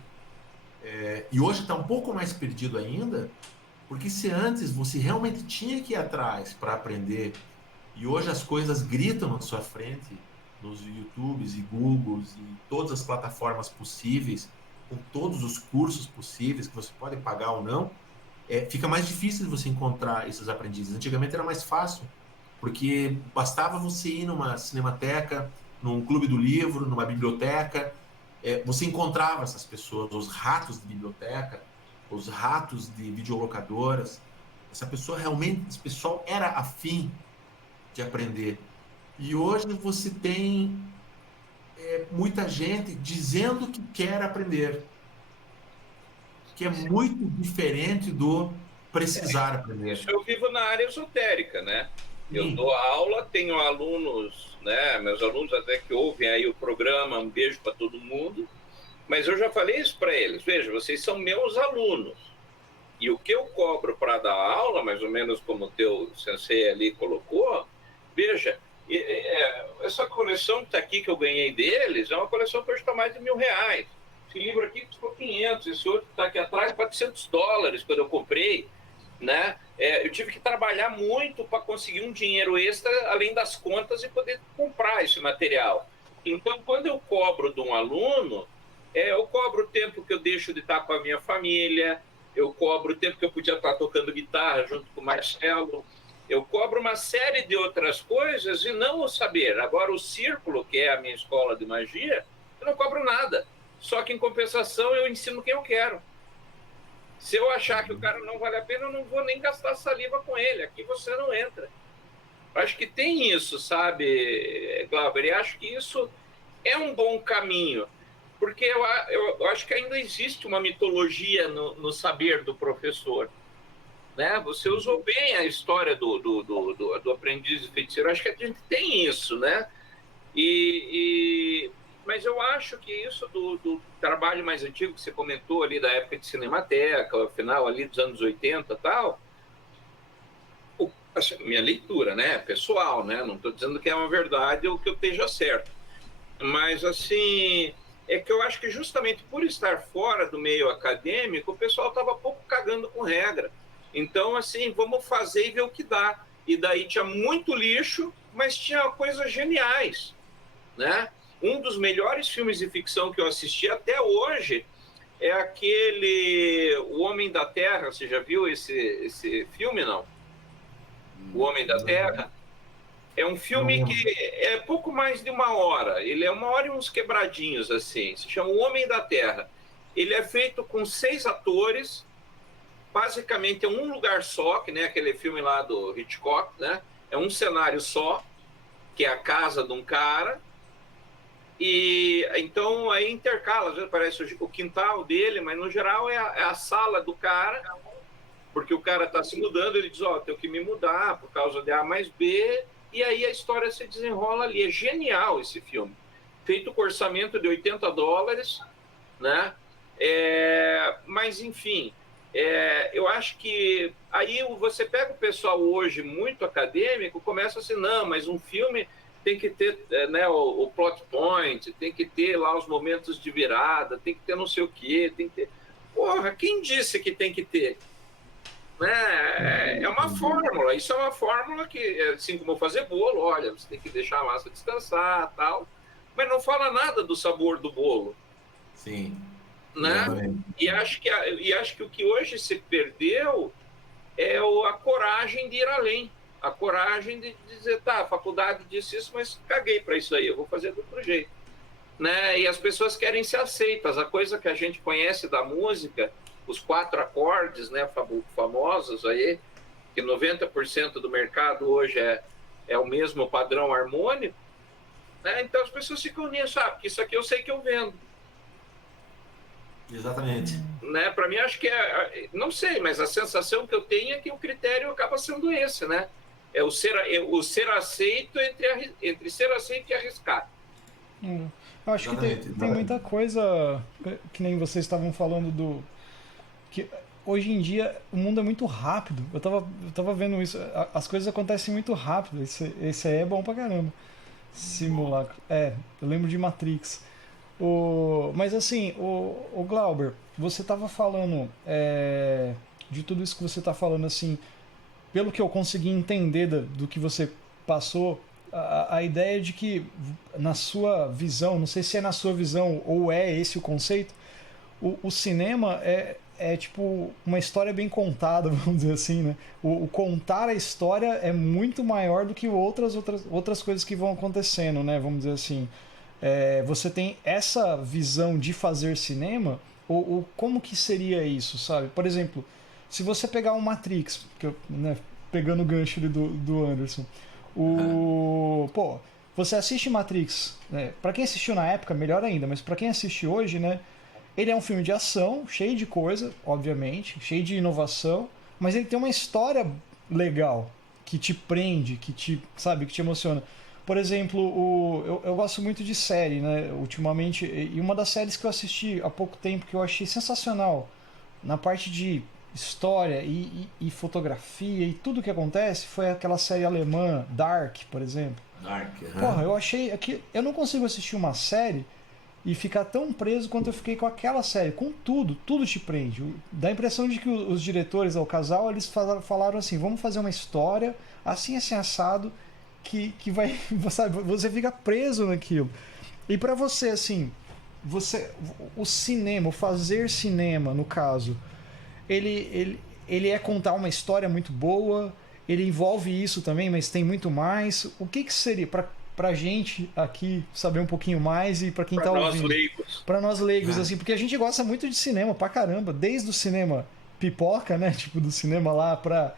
e hoje está um pouco mais perdido ainda, porque se antes você realmente tinha que ir atrás para aprender, e hoje as coisas gritam na sua frente, nos YouTubes e Googles e todas as plataformas possíveis, com todos os cursos possíveis que você pode pagar ou não, fica mais difícil de você encontrar esses aprendizes. Antigamente era mais fácil, porque bastava você ir numa cinemateca, num clube do livro, numa biblioteca, você encontrava essas pessoas, os ratos de biblioteca, os ratos de videolocadoras. Esse pessoal era afim de aprender. E hoje você tem muita gente dizendo que quer aprender, que é muito diferente do precisar aprender. Eu vivo na área esotérica, né? Eu dou aula, tenho alunos, né? Meus alunos até que ouvem aí o programa, um beijo para todo mundo. Mas eu já falei isso para eles. Veja, vocês são meus alunos. E o que eu cobro para dar aula, mais ou menos como o teu sensei ali colocou, veja, essa coleção que está aqui, que eu ganhei deles, é uma coleção que hoje está mais de R$1.000. Esse livro aqui custou 500, esse outro que está aqui atrás, $400 quando eu comprei, né? Eu tive que trabalhar muito para conseguir um dinheiro extra, além das contas, e poder comprar esse material. Então, quando eu cobro de um aluno, eu cobro o tempo que eu deixo de estar com a minha família, eu cobro o tempo que eu podia estar tocando guitarra junto com o Marcelo, eu cobro uma série de outras coisas e não o saber. Agora, o Círculo, que é a minha escola de magia, eu não cobro nada. Só que, em compensação, eu ensino quem eu quero. Se eu achar que o cara não vale a pena, eu não vou nem gastar saliva com ele. Aqui você não entra. Eu acho que tem isso, sabe, Glauber? E acho que isso é um bom caminho. Porque eu acho que ainda existe uma mitologia no saber do professor. Né? Você usou bem a história do aprendiz de feiticeiro. Acho que a gente tem isso, né? Mas eu acho que isso do trabalho mais antigo que você comentou ali da época de Cinemateca, final ali dos anos 80 e tal, minha leitura, né? Pessoal, né? Não estou dizendo que é uma verdade ou que eu esteja certo. Mas, assim, é que eu acho que justamente por estar fora do meio acadêmico, o pessoal estava pouco cagando com regra. Então, assim, vamos fazer e ver o que dá. E daí tinha muito lixo, mas tinha coisas geniais, né? Um dos melhores filmes de ficção que eu assisti até hoje é aquele O Homem da Terra. Você já viu esse filme, não? O Homem da Terra. É um filme que é pouco mais de 1 hora. Ele é 1 hora e uns quebradinhos, assim. Se chama O Homem da Terra. Ele é feito com 6 atores. Basicamente é um lugar só, que nem aquele filme lá do Hitchcock, né? É um cenário só, que é a casa de um cara. E então aí intercala, às vezes parece o quintal dele, mas no geral é a sala do cara, porque o cara está se mudando, ele diz, tenho que me mudar por causa de A mais B, e aí a história se desenrola ali. É genial esse filme. Feito com orçamento de $80, né? Mas, enfim, eu acho que aí você pega o pessoal hoje muito acadêmico, começa assim, não, mas um filme tem que ter, né, o plot point, tem que ter lá os momentos de virada, tem que ter não sei o quê, tem que ter... Porra, quem disse que tem que ter? Né? É uma fórmula, isso é uma fórmula que, assim como fazer bolo, olha, você tem que deixar a massa descansar, tal, mas não fala nada do sabor do bolo. Sim. Né? E acho que o que hoje se perdeu é a coragem de ir além, a coragem de dizer, tá, a faculdade disse isso, mas caguei para isso aí, eu vou fazer do outro jeito. Né? E as pessoas querem ser aceitas. A coisa que a gente conhece da música, os 4 acordes, né, famosos aí, que 90% do mercado hoje é o mesmo padrão harmônico, né? Então as pessoas ficam nisso, porque isso aqui eu sei que eu vendo. Exatamente. Né? Para mim, acho que não sei, mas a sensação que eu tenho é que o critério acaba sendo esse, né? É o ser aceito entre ser aceito e arriscar. Eu acho que tem muita coisa, que nem vocês estavam falando que hoje em dia o mundo é muito rápido. Eu tava vendo isso, as coisas acontecem muito rápido. Esse aí é bom pra caramba. Simulacro. Eu lembro de Matrix. Mas assim, o Glauber, você tava falando de tudo isso que você tá falando, assim, pelo que eu consegui entender do que você passou, a ideia de que na sua visão, não sei se é na sua visão ou é esse o conceito, o cinema é tipo uma história bem contada, vamos dizer assim, né? O contar a história é muito maior do que outras coisas que vão acontecendo, né? Vamos dizer assim. Você tem essa visão de fazer cinema, ou como que seria isso, sabe? Por exemplo, se você pegar o Matrix, né, pegando o gancho ali do Anderson, você assiste Matrix, né? Pra quem assistiu na época, melhor ainda, mas pra quem assiste hoje, né, ele é um filme de ação, cheio de coisa, obviamente, cheio de inovação, mas ele tem uma história legal, que te prende, que te emociona. Por exemplo, eu gosto muito de série, né, ultimamente, e uma das séries que eu assisti há pouco tempo que eu achei sensacional, na parte de história e fotografia e tudo que acontece, foi aquela série alemã, Dark, por exemplo. Dark, Porra, eu achei que eu não consigo assistir uma série e ficar tão preso quanto eu fiquei com aquela série, com tudo te prende. Dá a impressão de que os diretores, o casal, eles falaram assim, vamos fazer uma história assim assado, que vai, sabe, você fica preso naquilo. E pra você, assim, o cinema, o fazer cinema, no caso, ele é contar uma história muito boa, ele envolve isso também, mas tem muito mais. O que seria, pra gente aqui saber um pouquinho mais, e pra quem tá ouvindo? Leigos. Pra nós leigos, assim, porque a gente gosta muito de cinema pra caramba, desde o cinema pipoca, né? Tipo, do cinema lá pra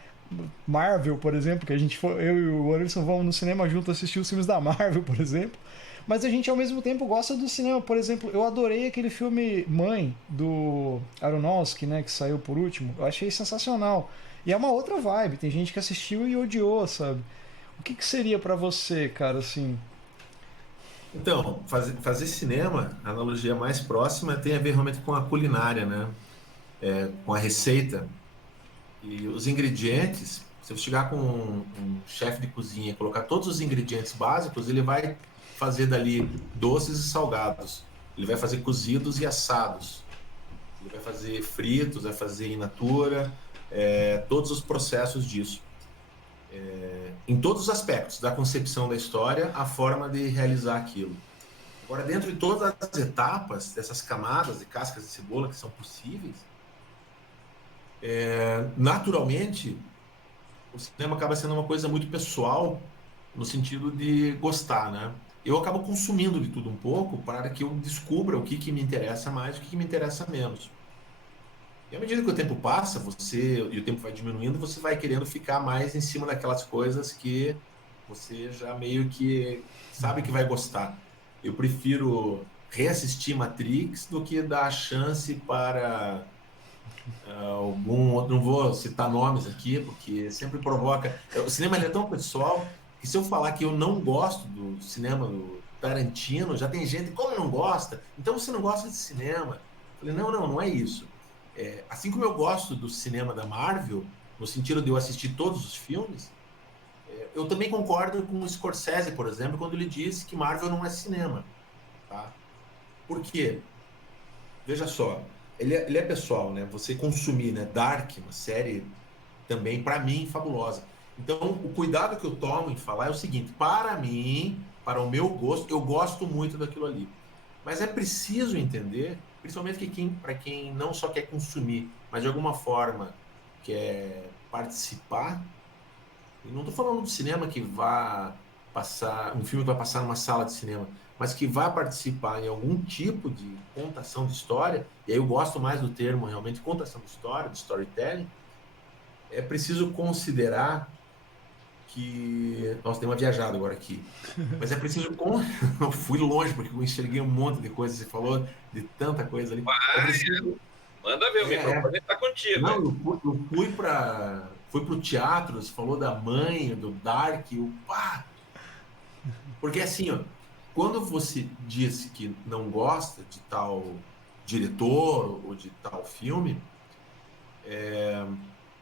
Marvel, por exemplo, que a gente foi, eu e o Anderson vamos no cinema junto assistir os filmes da Marvel, por exemplo. Mas a gente ao mesmo tempo gosta do cinema. Por exemplo, eu adorei aquele filme Mãe, do Aronofsky, né? Que saiu por último. Eu achei sensacional. E é uma outra vibe. Tem gente que assistiu e odiou, sabe? O que, que seria pra você, cara, assim? Então, fazer cinema, a analogia mais próxima tem a ver realmente com a culinária, né? Com a receita. E os ingredientes, se eu chegar com um chefe de cozinha e colocar todos os ingredientes básicos, ele vai fazer dali doces e salgados. Ele vai fazer cozidos e assados. Ele vai fazer fritos, vai fazer in natura, todos os processos disso. Em todos os aspectos, da concepção da história, a forma de realizar aquilo. Agora, dentro de todas as etapas, dessas camadas de cascas de cebola que são possíveis, naturalmente, o cinema acaba sendo uma coisa muito pessoal, no sentido de gostar, né? Eu acabo consumindo de tudo um pouco para que eu descubra o que me interessa mais e o que me interessa menos. E à medida que o tempo passa, e o tempo vai diminuindo, você vai querendo ficar mais em cima daquelas coisas que você já meio que sabe que vai gostar. Eu prefiro reassistir Matrix do que dar chance para algum outro. Não vou citar nomes aqui, porque sempre provoca. O cinema ele é tão pessoal que se eu falar que eu não gosto do cinema do Tarantino, já tem gente, como não gosta? Então você não gosta de cinema? Eu falei, não é isso. Assim como eu gosto do cinema da Marvel, no sentido de eu assistir todos os filmes, eu também concordo com o Scorsese, por exemplo, quando ele disse que Marvel não é cinema. Tá? Por quê? Veja só, ele é pessoal, né? Você consumir, né? Dark, uma série também, para mim, fabulosa. Então, o cuidado que eu tomo em falar é o seguinte: para mim, para o meu gosto, eu gosto muito daquilo ali. Mas é preciso entender, principalmente que para quem não só quer consumir, mas de alguma forma quer participar. E não estou falando do cinema que vai passar, um filme que vai passar numa sala de cinema, mas que vai participar em algum tipo de contação de história. E aí eu gosto mais do termo realmente contação de história, de storytelling. É preciso considerar que... Nossa, tem uma viajada agora aqui. Mas é preciso... Eu fui longe, porque eu enxerguei um monte de coisa. Você falou de tanta coisa ali. É preciso... Manda ver, o microfone está contigo. Não, eu fui pro teatro, você falou da Mãe, do Dark, pá! Porque assim, ó, quando você diz que não gosta de tal diretor ou de tal filme,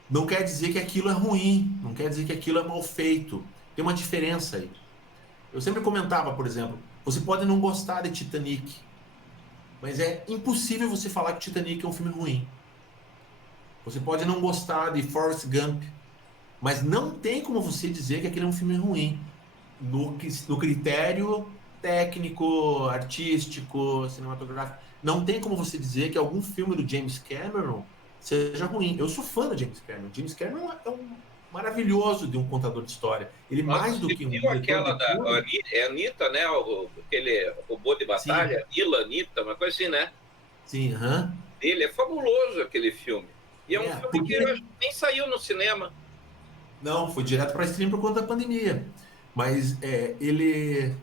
não quer dizer que aquilo é ruim, não quer dizer que aquilo é mal feito. Tem uma diferença aí. Eu sempre comentava, por exemplo, você pode não gostar de Titanic, mas é impossível você falar que Titanic é um filme ruim. Você pode não gostar de Forrest Gump, mas não tem como você dizer que aquele é um filme ruim. No critério técnico, artístico, cinematográfico. Não tem como você dizer que algum filme do James Cameron seja ruim. Eu sou fã do James Cameron. James Cameron é um maravilhoso de um contador de história. Ele mais do que um diretor aquela da Anitta, né? Aquele robô de batalha, Ila Anitta, uma coisa assim, né? Sim, aham. Ele é fabuloso aquele filme. E é um filme porque... que eu acho que nem saiu no cinema. Não, foi direto para stream por conta da pandemia. Mas ele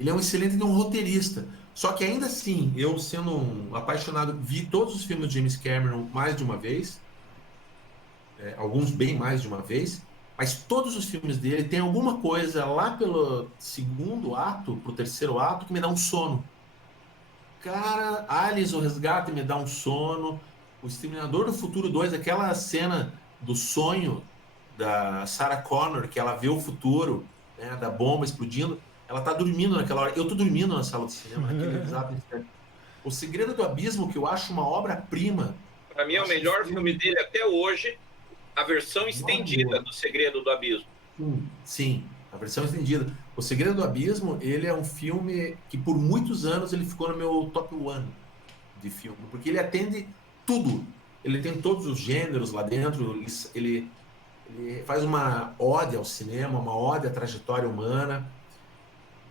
é um excelente de um roteirista. Só que ainda assim, eu sendo um apaixonado, vi todos os filmes de James Cameron mais de uma vez, alguns bem mais de uma vez, mas todos os filmes dele tem alguma coisa lá pelo segundo ato, pro terceiro ato, que me dá um sono. Cara, Alice, o Resgate me dá um sono. O Exterminador do Futuro 2, aquela cena do sonho da Sarah Connor, que ela vê o futuro, né, da bomba explodindo, ela tá dormindo naquela hora. Eu tô dormindo na sala de cinema, naquele exato instante. O Segredo do Abismo, que eu acho uma obra-prima. Para mim é o melhor filme dele até hoje, a versão estendida do Segredo do Abismo. Sim, a versão estendida. O Segredo do Abismo, ele é um filme que por muitos anos ele ficou no meu top 1 de filme, porque ele atende tudo. Ele tem todos os gêneros lá dentro, ele faz uma ode ao cinema, uma ode à trajetória humana,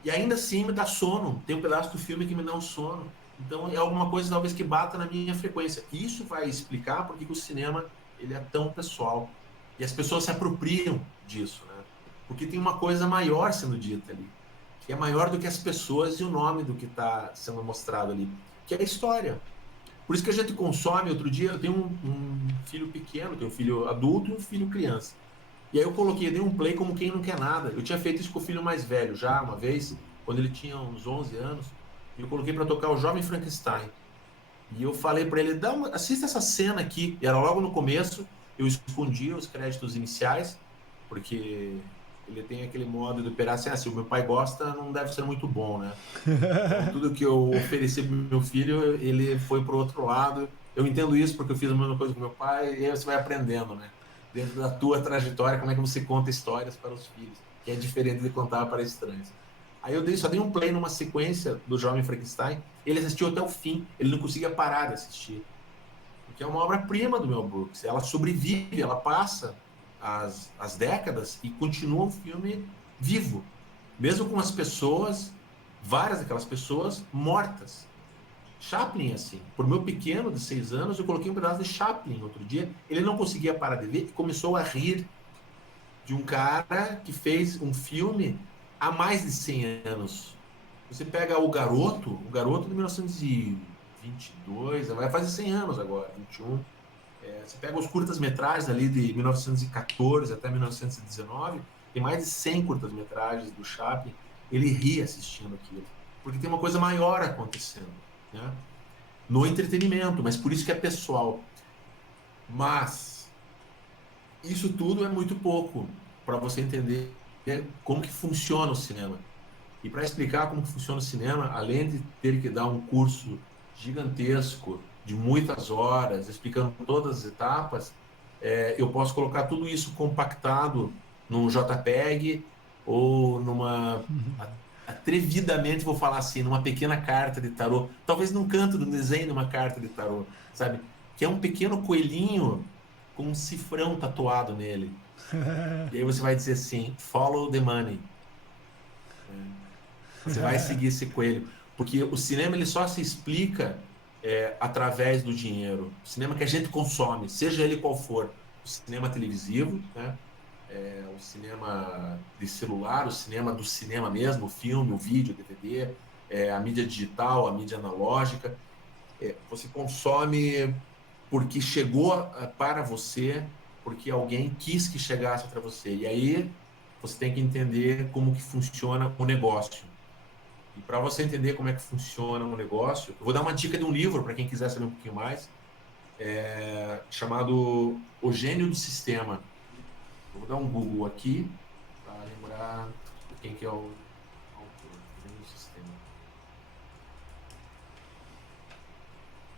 e ainda assim me dá sono. Tem um pedaço do filme que me dá um sono. Então é alguma coisa talvez que bata na minha frequência. Isso vai explicar por que o cinema ele é tão pessoal. E as pessoas se apropriam disso, né? Porque tem uma coisa maior sendo dita ali, que é maior do que as pessoas e o nome do que está sendo mostrado ali, que é a história. Por isso que a gente consome. Outro dia eu tenho um filho pequeno, tenho um filho adulto e um filho criança. E aí eu dei um play como quem não quer nada. Eu tinha feito isso com o filho mais velho já uma vez, quando ele tinha uns 11 anos, e eu coloquei para tocar o Jovem Frankenstein. E eu falei para ele, assista essa cena aqui. E era logo no começo, eu escondia os créditos iniciais, porque ele tem aquele modo de operar assim, se o meu pai gosta, não deve ser muito bom, né? Então, tudo que eu ofereci pro meu filho, ele foi pro outro lado. Eu entendo isso porque eu fiz a mesma coisa com meu pai, e aí você vai aprendendo, né? Dentro da tua trajetória, como é que você conta histórias para os filhos, que é diferente de contar para estranhos. Aí eu só dei um play numa sequência do Jovem Frankenstein, ele assistiu até o fim, ele não conseguia parar de assistir. Porque é uma obra-prima do Mel Brooks, ela sobrevive, ela passa as décadas e continua um filme vivo, mesmo com as pessoas, várias daquelas pessoas mortas. Chaplin, assim, por meu pequeno de 6 anos, eu coloquei um pedaço de Chaplin outro dia, ele não conseguia parar de ver e começou a rir de um cara que fez um filme há mais de 100 anos. Você pega o Garoto de 1922, vai fazer 100 anos agora, 21. Você pega os curtas-metragens ali de 1914 até 1919, tem mais de 100 curtas-metragens do Chaplin, ele ri assistindo aquilo, porque tem uma coisa maior acontecendo, né? No entretenimento, mas por isso que é pessoal. Mas isso tudo é muito pouco para você entender como que funciona o cinema. E para explicar como funciona o cinema, além de ter que dar um curso gigantesco de muitas horas, explicando todas as etapas, eu posso colocar tudo isso compactado num JPEG ou numa... atrevidamente vou falar assim, numa pequena carta de tarô, talvez num canto do desenho de uma carta de tarô, sabe? Que é um pequeno coelhinho com um cifrão tatuado nele. E aí você vai dizer assim, follow the money. Você vai seguir esse coelho. Porque o cinema ele só se explica através do dinheiro. O cinema que a gente consome, seja ele qual for. O cinema televisivo, né? O cinema de celular, o cinema do cinema mesmo, o filme, o vídeo, o DVD, a mídia digital, a mídia analógica. Você consome porque chegou para você, porque alguém quis que chegasse para você. E aí você tem que entender como que funciona o negócio. E para você entender como é que funciona o negócio, eu vou dar uma dica de um livro para quem quiser saber um pouquinho mais, chamado O Gênio do Sistema. Eu vou dar um Google aqui para lembrar quem que é o autor. O Gênio do Sistema.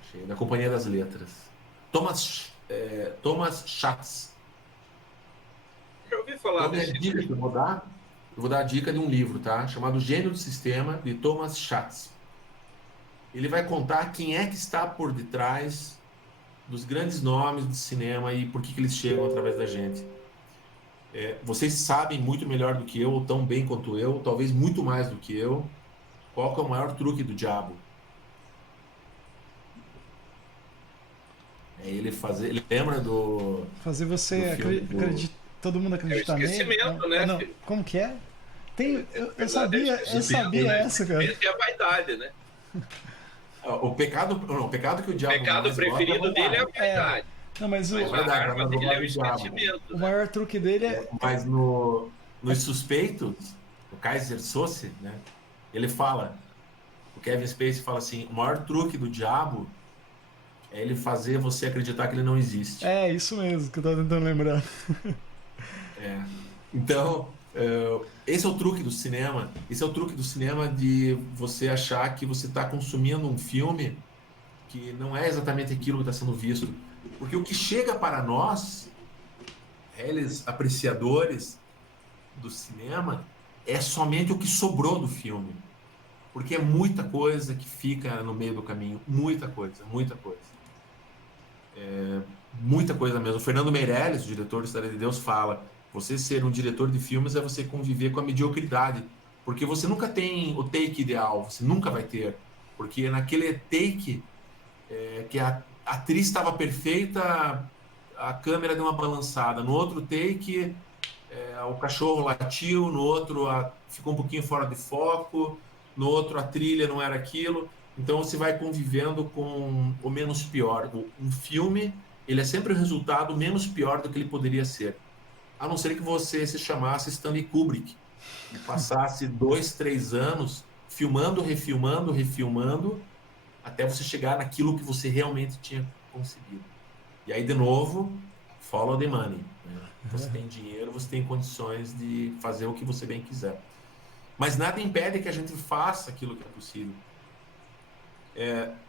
Achei, da Companhia das Letras. Thomas Schatz. Eu ouvi falar desse dica que eu vou dar a dica de um livro, tá? Chamado Gênio do Sistema, de Thomas Schatz. Ele vai contar quem é que está por detrás dos grandes nomes do cinema e por que eles chegam através da gente. Vocês sabem muito melhor do que eu, ou tão bem quanto eu, talvez muito mais do que eu, qual que é o maior truque do diabo. Ele lembra do... Fazer você acreditar, todo mundo acreditar nele. Esquecimento, né? Não, como que é? Eu sabia essa, cara. Essa é a vaidade, né? O pecado que o diabo... O pecado preferido dele é a vaidade. Não, mas a arma dele é o esquecimento. O maior truque dele é... Mas nos Suspeitos, o Kaiser Söze, né? Ele fala, o Kevin Spacey fala assim, o maior truque do diabo é ele fazer você acreditar que ele não existe. É, isso mesmo que eu tava tentando lembrar. Então, esse é o truque do cinema. Esse é o truque do cinema de você achar que você está consumindo um filme que não é exatamente aquilo que está sendo visto. Porque o que chega para nós, eles apreciadores do cinema, é somente o que sobrou do filme. Porque é muita coisa que fica no meio do caminho. Muita coisa, muita coisa. Muita coisa mesmo. O Fernando Meirelles, o diretor do Cidade de Deus, fala: você ser um diretor de filmes é você conviver com a mediocridade. Porque você nunca tem o take ideal, você nunca vai ter. Porque naquele take que a atriz estava perfeita, a câmera deu uma balançada. No outro take, o cachorro latiu, no outro ficou um pouquinho fora de foco, no outro a trilha não era aquilo. Então você vai convivendo com o menos pior. Um filme, ele é sempre o resultado menos pior do que ele poderia ser. A não ser que você se chamasse Stanley Kubrick e passasse 2, 3 anos filmando, refilmando, refilmando, até você chegar naquilo que você realmente tinha conseguido. E aí, de novo, follow the money. Né? Você tem dinheiro, você tem condições de fazer o que você bem quiser. Mas nada impede que a gente faça aquilo que é possível.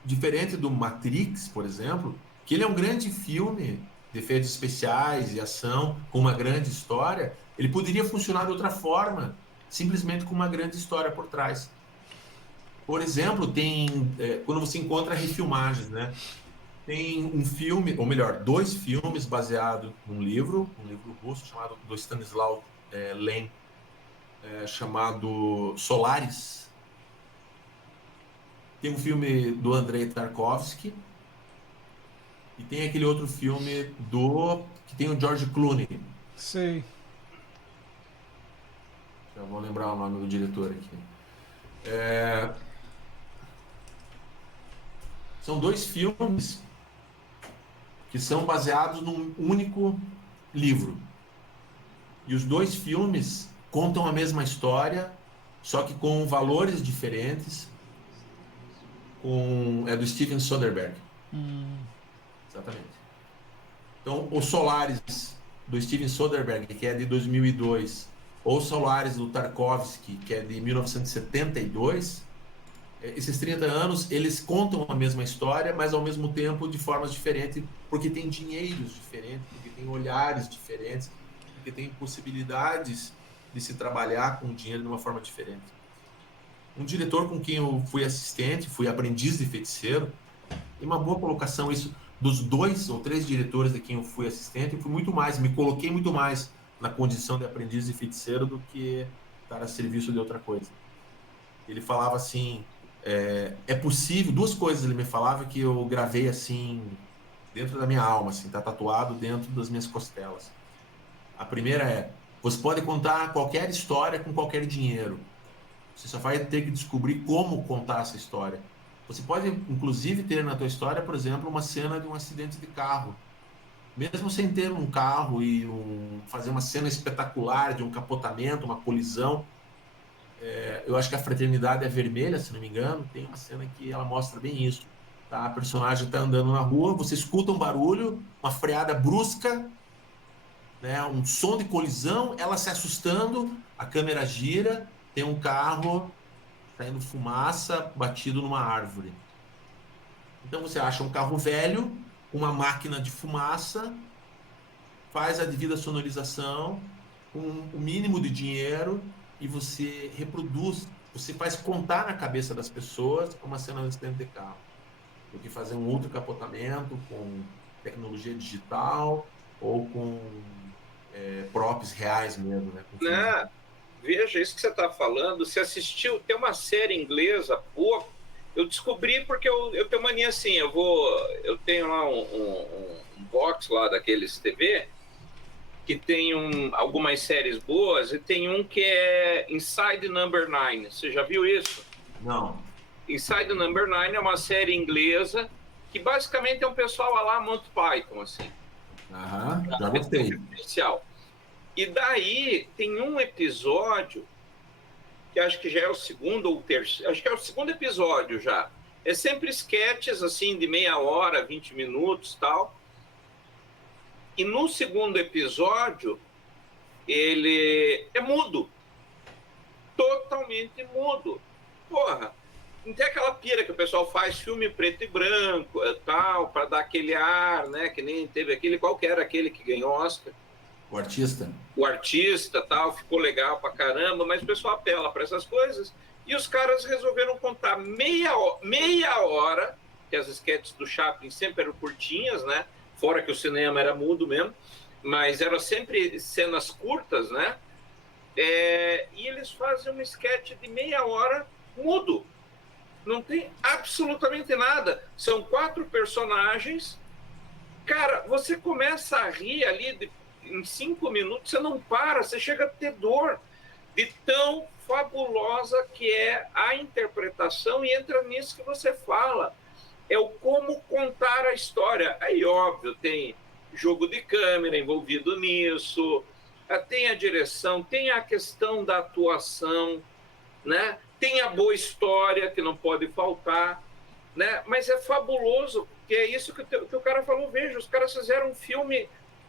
Diferente do Matrix, por exemplo, que ele é um grande filme de efeitos especiais e ação, com uma grande história, ele poderia funcionar de outra forma, simplesmente com uma grande história por trás. Por exemplo, quando você encontra refilmagens, né? Tem um filme, ou melhor, 2 filmes baseados num livro, um livro russo chamado do Stanislaw Lem, chamado Solaris. Tem um filme do Andrei Tarkovsky e tem aquele outro filme que tem o George Clooney. Sei. Já vou lembrar o nome do diretor aqui. São 2 filmes que são baseados num único livro. E os 2 filmes contam a mesma história, só que com valores diferentes. É do Steven Soderbergh. Exatamente. Então, o Solaris do Steven Soderbergh, que é de 2002, ou o Solaris do Tarkovsky, que é de 1972, esses 30 anos, eles contam a mesma história, mas ao mesmo tempo de formas diferentes, porque tem dinheiros diferentes, porque tem olhares diferentes, porque tem possibilidades de se trabalhar com o dinheiro de uma forma diferente. Um diretor com quem eu fui assistente, fui aprendiz de feiticeiro, tem uma boa colocação isso, dos 2 ou 3 diretores de quem eu fui assistente, eu fui muito mais, me coloquei muito mais na condição de aprendiz de feiticeiro do que estar a serviço de outra coisa. Ele falava assim, é possível, 2 coisas ele me falava que eu gravei assim, dentro da minha alma, assim, tá tatuado dentro das minhas costelas. A primeira você pode contar qualquer história com qualquer dinheiro. Você só vai ter que descobrir como contar essa história. Você pode, inclusive, ter na tua história, por exemplo, uma cena de um acidente de carro. Mesmo sem ter um carro e fazer uma cena espetacular de um capotamento, uma colisão. Eu acho que a Fraternidade é Vermelha, se não me engano, tem uma cena que ela mostra bem isso. Tá? A personagem está andando na rua, você escuta um barulho, uma freada brusca, né? Um som de colisão, ela se assustando, a câmera gira, tem um carro saindo fumaça, batido numa árvore. Então você acha um carro velho, uma máquina de fumaça, faz a devida sonorização, com o mínimo de dinheiro, e você reproduz, você faz contar na cabeça das pessoas uma cena de acidente de carro. Do que fazer um outro capotamento com tecnologia digital ou com props reais mesmo, né? Veja, isso que você está falando, você assistiu, tem uma série inglesa, eu descobri porque eu tenho mania assim, eu tenho lá um box lá daqueles TV, que tem algumas séries boas, e tem um que é Inside Number 9, você já viu isso? Não. Inside Number 9 é uma série inglesa, que basicamente é um pessoal lá Monty Python, assim. Já gostei. E daí tem um episódio que acho que já é o segundo ou o terceiro, acho que é o segundo episódio já. É sempre sketches assim de meia hora, 20 minutos, tal. E no segundo episódio ele é mudo. Totalmente mudo. Porra, não tem aquela pira que o pessoal faz filme preto e branco, tal, para dar aquele ar, né, que nem teve aquele, qual que era aquele que ganhou Oscar? O Artista. O Artista, tal, ficou legal pra caramba, mas o pessoal apela para essas coisas. E os caras resolveram contar meia hora, que as sketches do Chaplin sempre eram curtinhas, né? Fora que o cinema era mudo mesmo, mas eram sempre cenas curtas, né? E eles fazem um sketch de meia hora mudo. Não tem absolutamente nada. São 4 personagens. Cara, você começa a rir ali em 5 minutos, você não para, você chega a ter dor de tão fabulosa que é a interpretação, e entra nisso que você fala. É o como contar a história. Aí, óbvio, tem jogo de câmera envolvido nisso, tem a direção, tem a questão da atuação, né? Tem a boa história, que não pode faltar, né? Mas é fabuloso, porque é isso que o cara falou. Veja, os caras fizeram um filme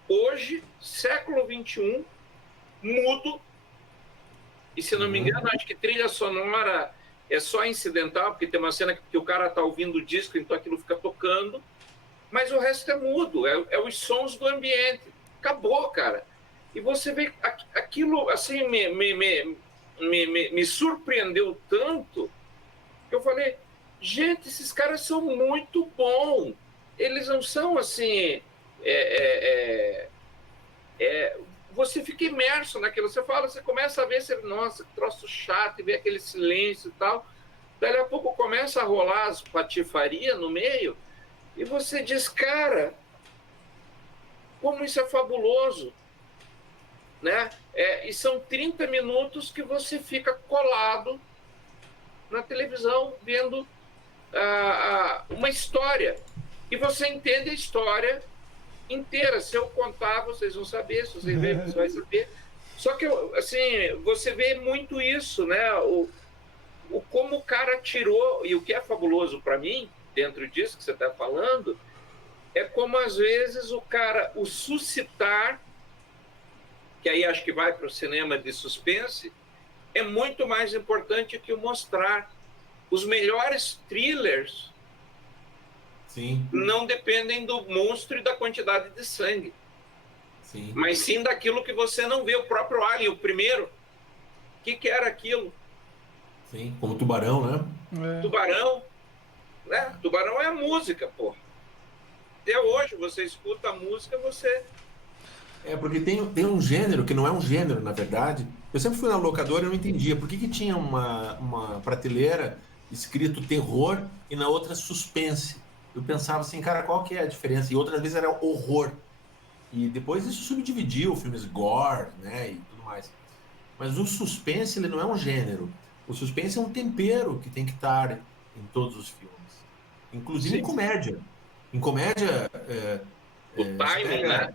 hoje, século XXI, mudo, e se não me engano, acho que trilha sonora é só incidental, porque tem uma cena que o cara tá ouvindo o disco, então aquilo fica tocando, mas o resto é mudo, é os sons do ambiente. Acabou, cara. E você vê aquilo, assim, me surpreendeu tanto, que eu falei, gente, esses caras são muito bons. Eles não são assim... você fica imerso naquilo. Você fala, você começa a ver, nossa, que troço chato, e vê aquele silêncio e tal. Daí a pouco começa a rolar as patifarias no meio, e você diz, cara, como isso é fabuloso, né? E são 30 minutos que você fica colado na televisão vendo uma história, e você entende a história inteira. Se eu contar, vocês vão saber, se vocês verem, você vai saber. Só que, assim, você vê muito isso, né? O como o cara tirou, e o que é fabuloso para mim, dentro disso que você está falando, é como, às vezes, o suscitar, que aí acho que vai para o cinema de suspense, é muito mais importante que o mostrar. Os melhores thrillers não dependem do monstro e da quantidade de sangue. Sim. Mas sim daquilo que você não vê. O próprio Alien, o primeiro, o que era aquilo? Sim, como Tubarão, né? Tubarão, né? Tubarão é a música, pô. Até hoje você escuta a música, você... Porque tem um gênero que não é um gênero, na verdade. Eu sempre fui na locadora e não entendia por que tinha uma prateleira escrito terror e na outra suspense. Eu pensava assim, cara, qual que é a diferença? E outras vezes era horror. E depois isso subdividiu, filmes gore, né, e tudo mais. Mas o suspense, ele não é um gênero. O suspense é um tempero que tem que estar em todos os filmes. Inclusive em comédia. Em comédia... o timing, né?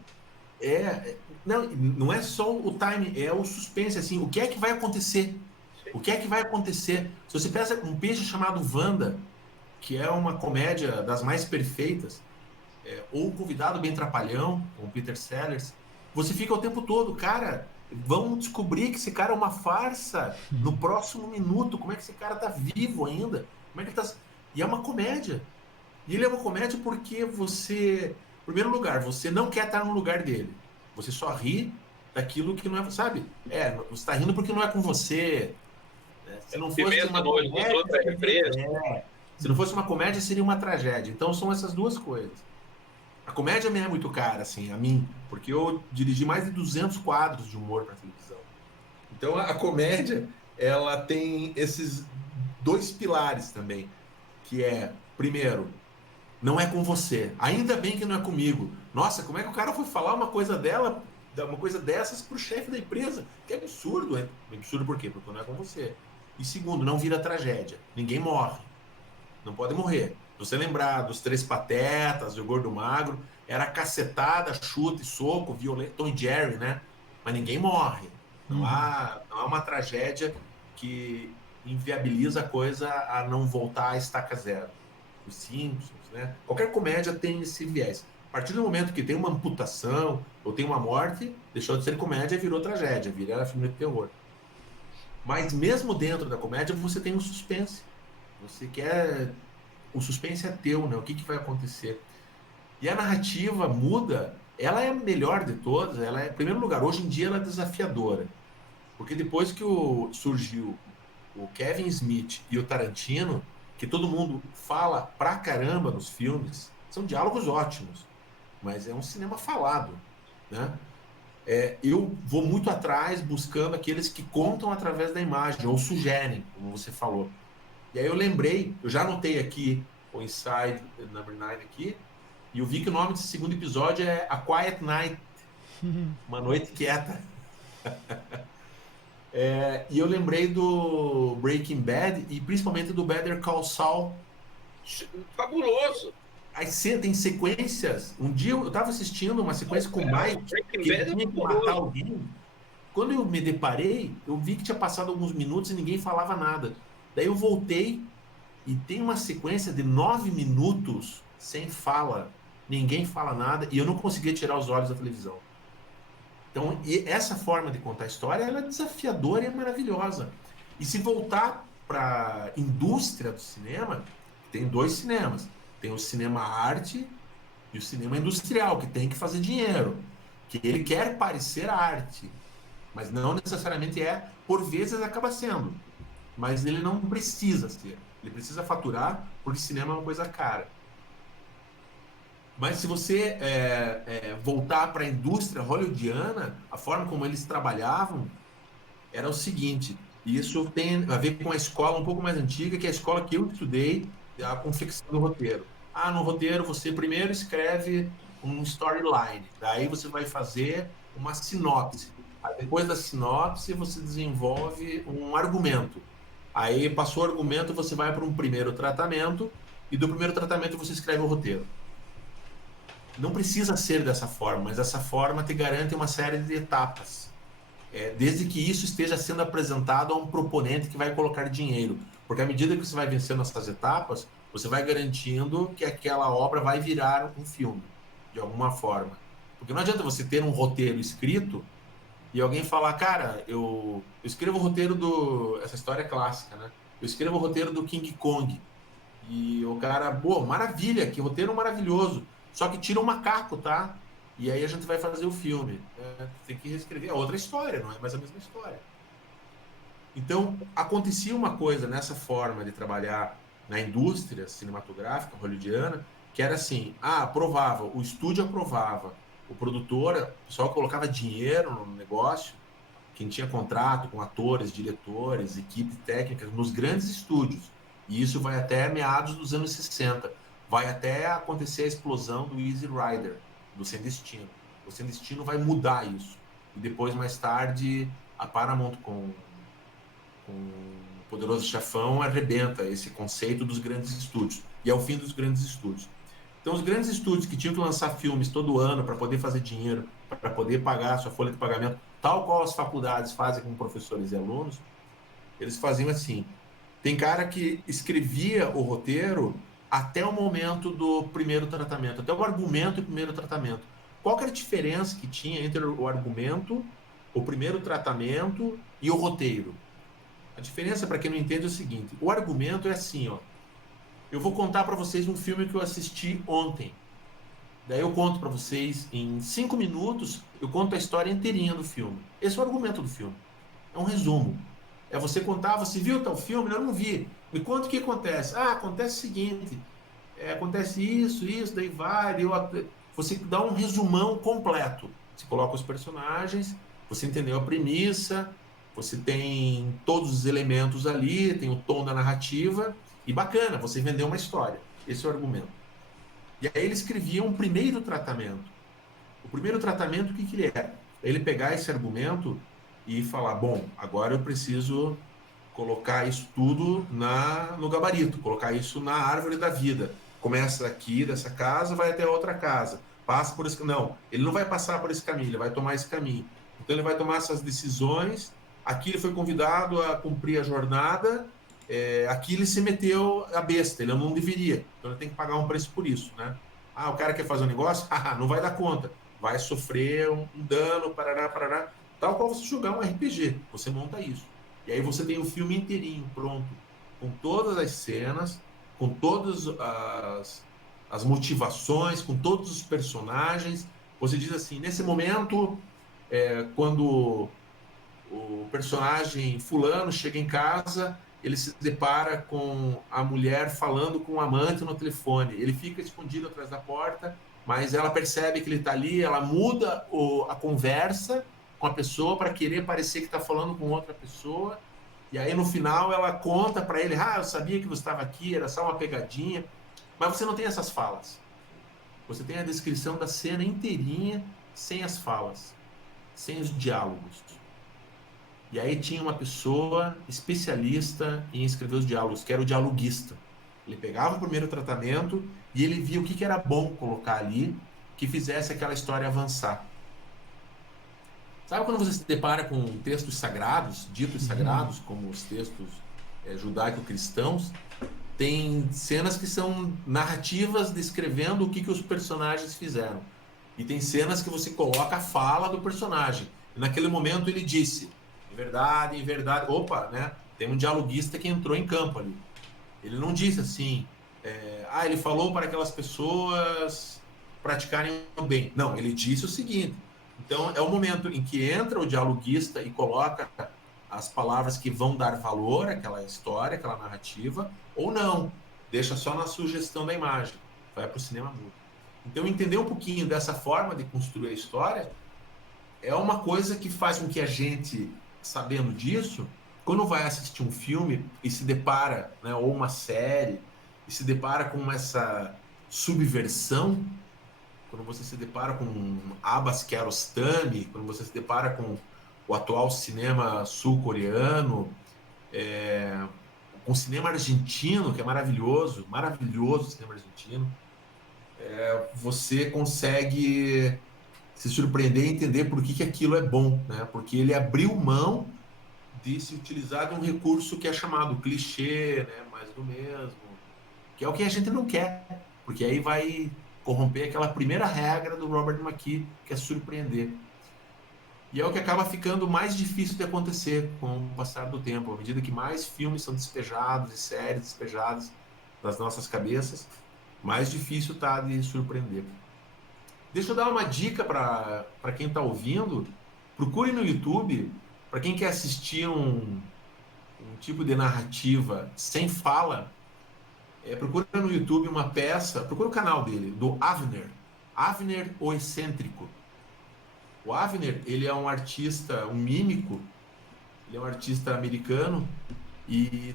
Não é só o timing, é o suspense, assim, o que é que vai acontecer? O que é que vai acontecer? Se você pensa um peixe chamado Wanda, que é uma comédia das mais perfeitas, ou o Convidado Bem Trapalhão, com o Peter Sellers, você fica o tempo todo, cara, vão descobrir que esse cara é uma farsa no próximo minuto, como é que esse cara tá vivo ainda? Como é que ele tá... E é uma comédia. E ele é uma comédia porque você... Em primeiro lugar, você não quer estar no lugar dele. Você só ri daquilo que não é, sabe? Você está rindo porque não é com você. Né? Se não fosse uma comédia, se não fosse uma comédia, seria uma tragédia. Então são essas duas coisas. A comédia me é muito cara, assim, a mim, porque eu dirigi mais de 200 quadros de humor para televisão. Então a comédia, ela tem esses dois pilares também, que é, primeiro, não é com você. Ainda bem que não é comigo. Nossa, como é que o cara foi falar uma coisa dessas pro chefe da empresa? Que absurdo, hein? Absurdo por quê? Porque não é com você. E segundo, não vira tragédia. Ninguém morre. Não pode morrer. Se você lembrar dos Três Patetas, do Gordo Magro, era cacetada, chute, soco, violento, Tom e Jerry, né? Mas ninguém morre. Não há uma tragédia que inviabiliza a coisa a não voltar à estaca zero. Os Simpsons, né? Qualquer comédia tem esse viés. A partir do momento que tem uma amputação ou tem uma morte, deixou de ser comédia e virou tragédia, vira filme de terror. Mas mesmo dentro da comédia, você tem um suspense. Você quer... O suspense é teu, né? O que vai acontecer? E a narrativa muda, ela é a melhor de todas. Ela é, em primeiro lugar, hoje em dia ela é desafiadora. Porque depois que surgiu o Kevin Smith e o Tarantino, que todo mundo fala pra caramba nos filmes, são diálogos ótimos, mas é um cinema falado, né? Eu vou muito atrás buscando aqueles que contam através da imagem, ou sugerem, como você falou. E aí eu lembrei, eu já anotei aqui o Inside Number 9 aqui, e eu vi que o nome desse segundo episódio é A Quiet Night, Uma Noite Quieta. E eu lembrei do Breaking Bad e principalmente do Better Call Saul. Fabuloso. Aí tem sequências. Um dia eu estava assistindo uma sequência com o Mike, que ele tinha que matar alguém. Quando eu me deparei, eu vi que tinha passado alguns minutos e ninguém falava nada. Daí eu voltei e tem uma sequência de 9 minutos sem fala. Ninguém fala nada e eu não conseguia tirar os olhos da televisão. Então, essa forma de contar a história, ela é desafiadora e é maravilhosa. E se voltar para a indústria do cinema, tem 2 cinemas. Tem o cinema arte e o cinema industrial, que tem que fazer dinheiro. Que ele quer parecer arte, mas não necessariamente é. Por vezes acaba sendo. Mas ele não precisa ser. Ele precisa faturar, porque cinema é uma coisa cara. Mas se você voltar para a indústria hollywoodiana, a forma como eles trabalhavam era o seguinte, e isso tem a ver com a escola um pouco mais antiga, que é a escola que eu estudei, a confecção do roteiro. No roteiro você primeiro escreve um storyline, daí você vai fazer uma sinopse. Aí, depois da sinopse você desenvolve um argumento. Aí passou o argumento, você vai para um primeiro tratamento, e do primeiro tratamento você escreve o roteiro. Não precisa ser dessa forma, mas essa forma te garante uma série de etapas. Desde que isso esteja sendo apresentado a um proponente que vai colocar dinheiro. Porque à medida que você vai vencendo essas etapas, você vai garantindo que aquela obra vai virar um filme, de alguma forma. Porque não adianta você ter um roteiro escrito e alguém falar, cara, eu escrevo o roteiro essa história clássica, né? Eu escrevo o roteiro do King Kong. E o cara, maravilha, que roteiro maravilhoso. Só que tira o macaco, tá? E aí a gente vai fazer o filme. Tem que reescrever. É outra história, não é mais a mesma história. Então, acontecia uma coisa nessa forma de trabalhar na indústria cinematográfica hollywoodiana, que era assim, aprovava, o estúdio aprovava, o produtor, o pessoal colocava dinheiro no negócio, quem tinha contrato com atores, diretores, equipe técnica, nos grandes estúdios. E isso vai até meados dos anos 60. Vai até acontecer a explosão do Easy Rider, do Sem Destino. O Sem Destino vai mudar isso. E depois, mais tarde, a Paramount com o Poderoso Chefão arrebenta esse conceito dos grandes estúdios. E é o fim dos grandes estúdios. Então, os grandes estúdios que tinham que lançar filmes todo ano para poder fazer dinheiro, para poder pagar a sua folha de pagamento, tal qual as faculdades fazem com professores e alunos, eles faziam assim. Tem cara que escrevia o roteiro até o momento do primeiro tratamento, até o argumento e o primeiro tratamento. Qual que era a diferença que tinha entre o argumento, o primeiro tratamento e o roteiro? A diferença, para quem não entende, é o seguinte. O argumento é assim, ó. Eu vou contar para vocês um filme que eu assisti ontem. Daí eu conto para vocês, em 5 minutos, eu conto a história inteirinha do filme. Esse é o argumento do filme. É um resumo. É você contar, você viu tal filme? Eu não vi. Me conta o que acontece. Acontece o seguinte, acontece isso, daí vai, você dá um resumão completo. Você coloca os personagens, você entendeu a premissa, você tem todos os elementos ali, tem o tom da narrativa, e bacana, você vendeu uma história. Esse é o argumento. E aí ele escrevia um primeiro tratamento. O primeiro tratamento, o que ele era? Ele pegar esse argumento e falar, bom, agora eu preciso colocar isso tudo no gabarito, colocar isso na árvore da vida. Começa aqui dessa casa, vai até outra casa. Passa por esse... Não, ele não vai passar por esse caminho, ele vai tomar esse caminho. Então ele vai tomar essas decisões. Aqui ele foi convidado a cumprir a jornada, aqui ele se meteu a besta, ele não deveria. Então ele tem que pagar um preço por isso, né? O cara quer fazer um negócio? Não vai dar conta. Vai sofrer um dano, parará. Tal qual você jogar um RPG, você monta isso. E aí você tem o filme inteirinho pronto, com todas as cenas, com todas as motivações, com todos os personagens. Você diz assim, nesse momento, quando o personagem fulano chega em casa, ele se depara com a mulher falando com o amante no telefone. Ele fica escondido atrás da porta, mas ela percebe que ele está ali, ela muda a conversa com a pessoa para querer parecer que está falando com outra pessoa, E aí no final ela conta para ele, eu sabia que você estava aqui, era só uma pegadinha. Mas você não tem essas falas. Você tem a descrição da cena inteirinha, sem as falas, sem os diálogos. E aí tinha uma pessoa especialista em escrever os diálogos, que era o dialoguista. Ele pegava o primeiro tratamento e ele via o que era bom colocar ali, que fizesse aquela história avançar. Sabe quando você se depara com textos sagrados, ditos sagrados, como os textos judaico-cristãos, tem cenas que são narrativas descrevendo o que os personagens fizeram. E tem cenas que você coloca a fala do personagem. E naquele momento ele disse, em verdade, opa, né? Tem um dialoguista que entrou em campo ali. Ele não disse assim, ele falou para aquelas pessoas praticarem o bem. Não, ele disse o seguinte. Então é o momento em que entra o dialoguista e coloca as palavras que vão dar valor àquela história, àquela narrativa, ou não, deixa só na sugestão da imagem, vai para o cinema mudo. Então entender um pouquinho dessa forma de construir a história é uma coisa que faz com que a gente, sabendo disso, quando vai assistir um filme e se depara, né, ou uma série, e se depara com essa subversão, quando você se depara com Abbas Kiarostami, quando você se depara com o atual cinema sul-coreano, com o cinema argentino, que é maravilhoso o cinema argentino, você consegue se surpreender e entender por que aquilo é bom, né? Porque ele abriu mão de se utilizar de um recurso que é chamado clichê, né? Mais do mesmo, que é o que a gente não quer, porque aí vai corromper aquela primeira regra do Robert McKee, que é surpreender. E é o que acaba ficando mais difícil de acontecer com o passar do tempo. À medida que mais filmes são despejados e séries despejadas das nossas cabeças, mais difícil está de surpreender. Deixa eu dar uma dica para quem está ouvindo. Procure no YouTube, para quem quer assistir um tipo de narrativa sem fala, procura no YouTube uma peça, procura o canal dele, do Avner o Excêntrico. O Avner, ele é um artista, um mímico, ele é um artista americano e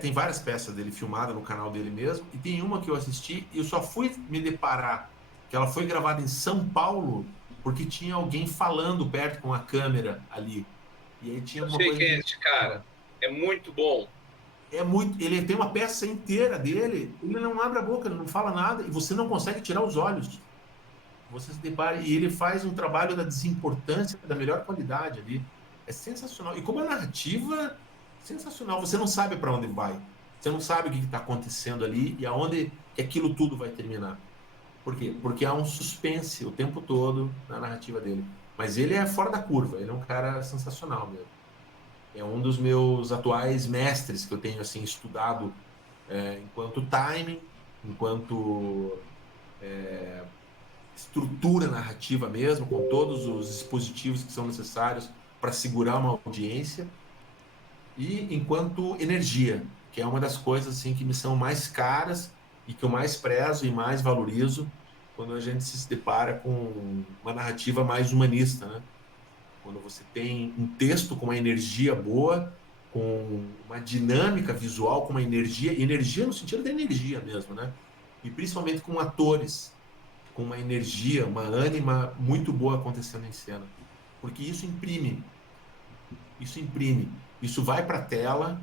tem várias peças dele filmadas no canal dele mesmo, e tem uma que eu assisti e eu só fui me deparar que ela foi gravada em São Paulo porque tinha alguém falando perto com a câmera ali. E aí tinha uma coisa. Quem é esse cara? É muito bom. Ele tem uma peça inteira dele, ele não abre a boca, ele não fala nada e você não consegue tirar os olhos. Você se depara e ele faz um trabalho da desimportância, da melhor qualidade ali. É sensacional. E como a narrativa, sensacional. Você não sabe para onde vai. Você não sabe o que está acontecendo ali e aonde que aquilo tudo vai terminar. Por quê? Porque há um suspense o tempo todo na narrativa dele. Mas ele é fora da curva. Ele é um cara sensacional mesmo. É um dos meus atuais mestres que eu tenho assim estudado enquanto timing, enquanto estrutura narrativa mesmo, com todos os dispositivos que são necessários para segurar uma audiência, e enquanto energia, que é uma das coisas assim que me são mais caras e que eu mais prezo e mais valorizo quando a gente se depara com uma narrativa mais humanista, né? Quando você tem um texto com uma energia boa, com uma dinâmica visual, com uma energia no sentido da energia mesmo, né? E principalmente com atores, com uma energia, uma ânima muito boa acontecendo em cena. Porque isso imprime, isso vai para a tela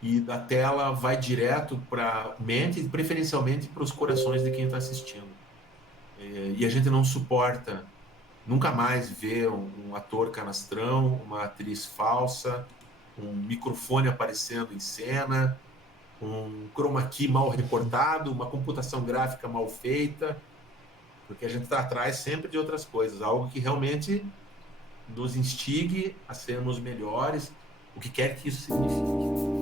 e da tela vai direto para a mente e preferencialmente para os corações de quem está assistindo. E a gente não suporta nunca mais ver um ator canastrão, uma atriz falsa, um microfone aparecendo em cena, um chroma key mal reportado, uma computação gráfica mal feita, porque a gente está atrás sempre de outras coisas, algo que realmente nos instigue a sermos melhores, o que quer que isso signifique.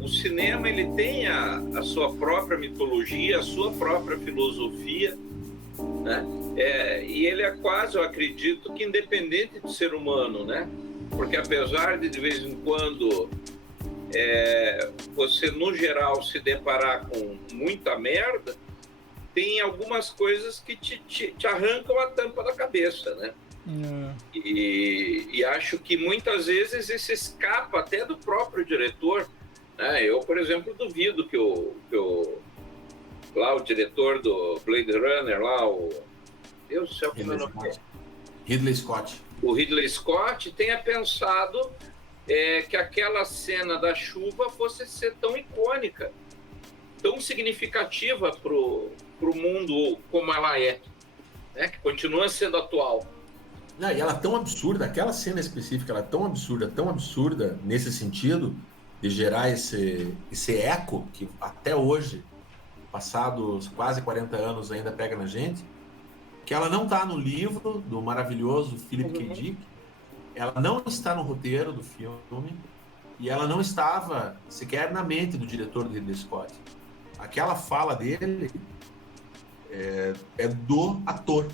O cinema ele tem a sua própria mitologia, a sua própria filosofia, né? E ele é quase, eu acredito, que independente do ser humano, né? Porque apesar de vez em quando você, no geral, se deparar com muita merda, tem algumas coisas que te arrancam a tampa da cabeça, né? E acho que muitas vezes isso escapa até do próprio diretor, né? Eu, por exemplo, duvido que o diretor do Blade Runner, Deus do céu, como é o nome? Ridley Scott. O Ridley Scott tenha pensado que aquela cena da chuva fosse ser tão icônica, tão significativa pro mundo como ela é, né? Que continua sendo atual. Não, e ela é tão absurda, aquela cena específica, ela é tão absurda nesse sentido de gerar esse eco que até hoje, passados quase 40 anos, ainda pega na gente, que ela não está no livro do maravilhoso Philip K. Dick, ela não está no roteiro do filme e ela não estava sequer na mente do diretor do Ridley Scott. Aquela fala dele é do ator,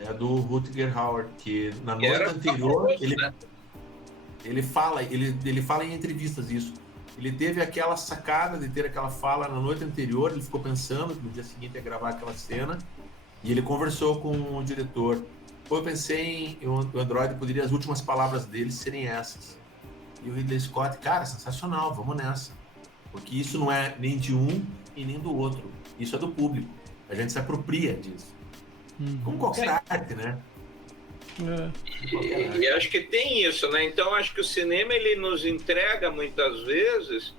é do Rutger Hauer, que na noite anterior ele fala em entrevistas isso. Ele teve aquela sacada de ter aquela fala na noite anterior, ele ficou pensando que no dia seguinte ia gravar aquela cena e ele conversou com o diretor. Pô, eu pensei o Android poderia, as últimas palavras dele serem essas. E o Ridley Scott, cara, sensacional, vamos nessa. Porque isso não é nem de um e nem do outro. Isso é do público. A gente se apropria disso. Como qualquer arte, né? E acho que tem isso, né? Então acho que o cinema ele nos entrega muitas vezes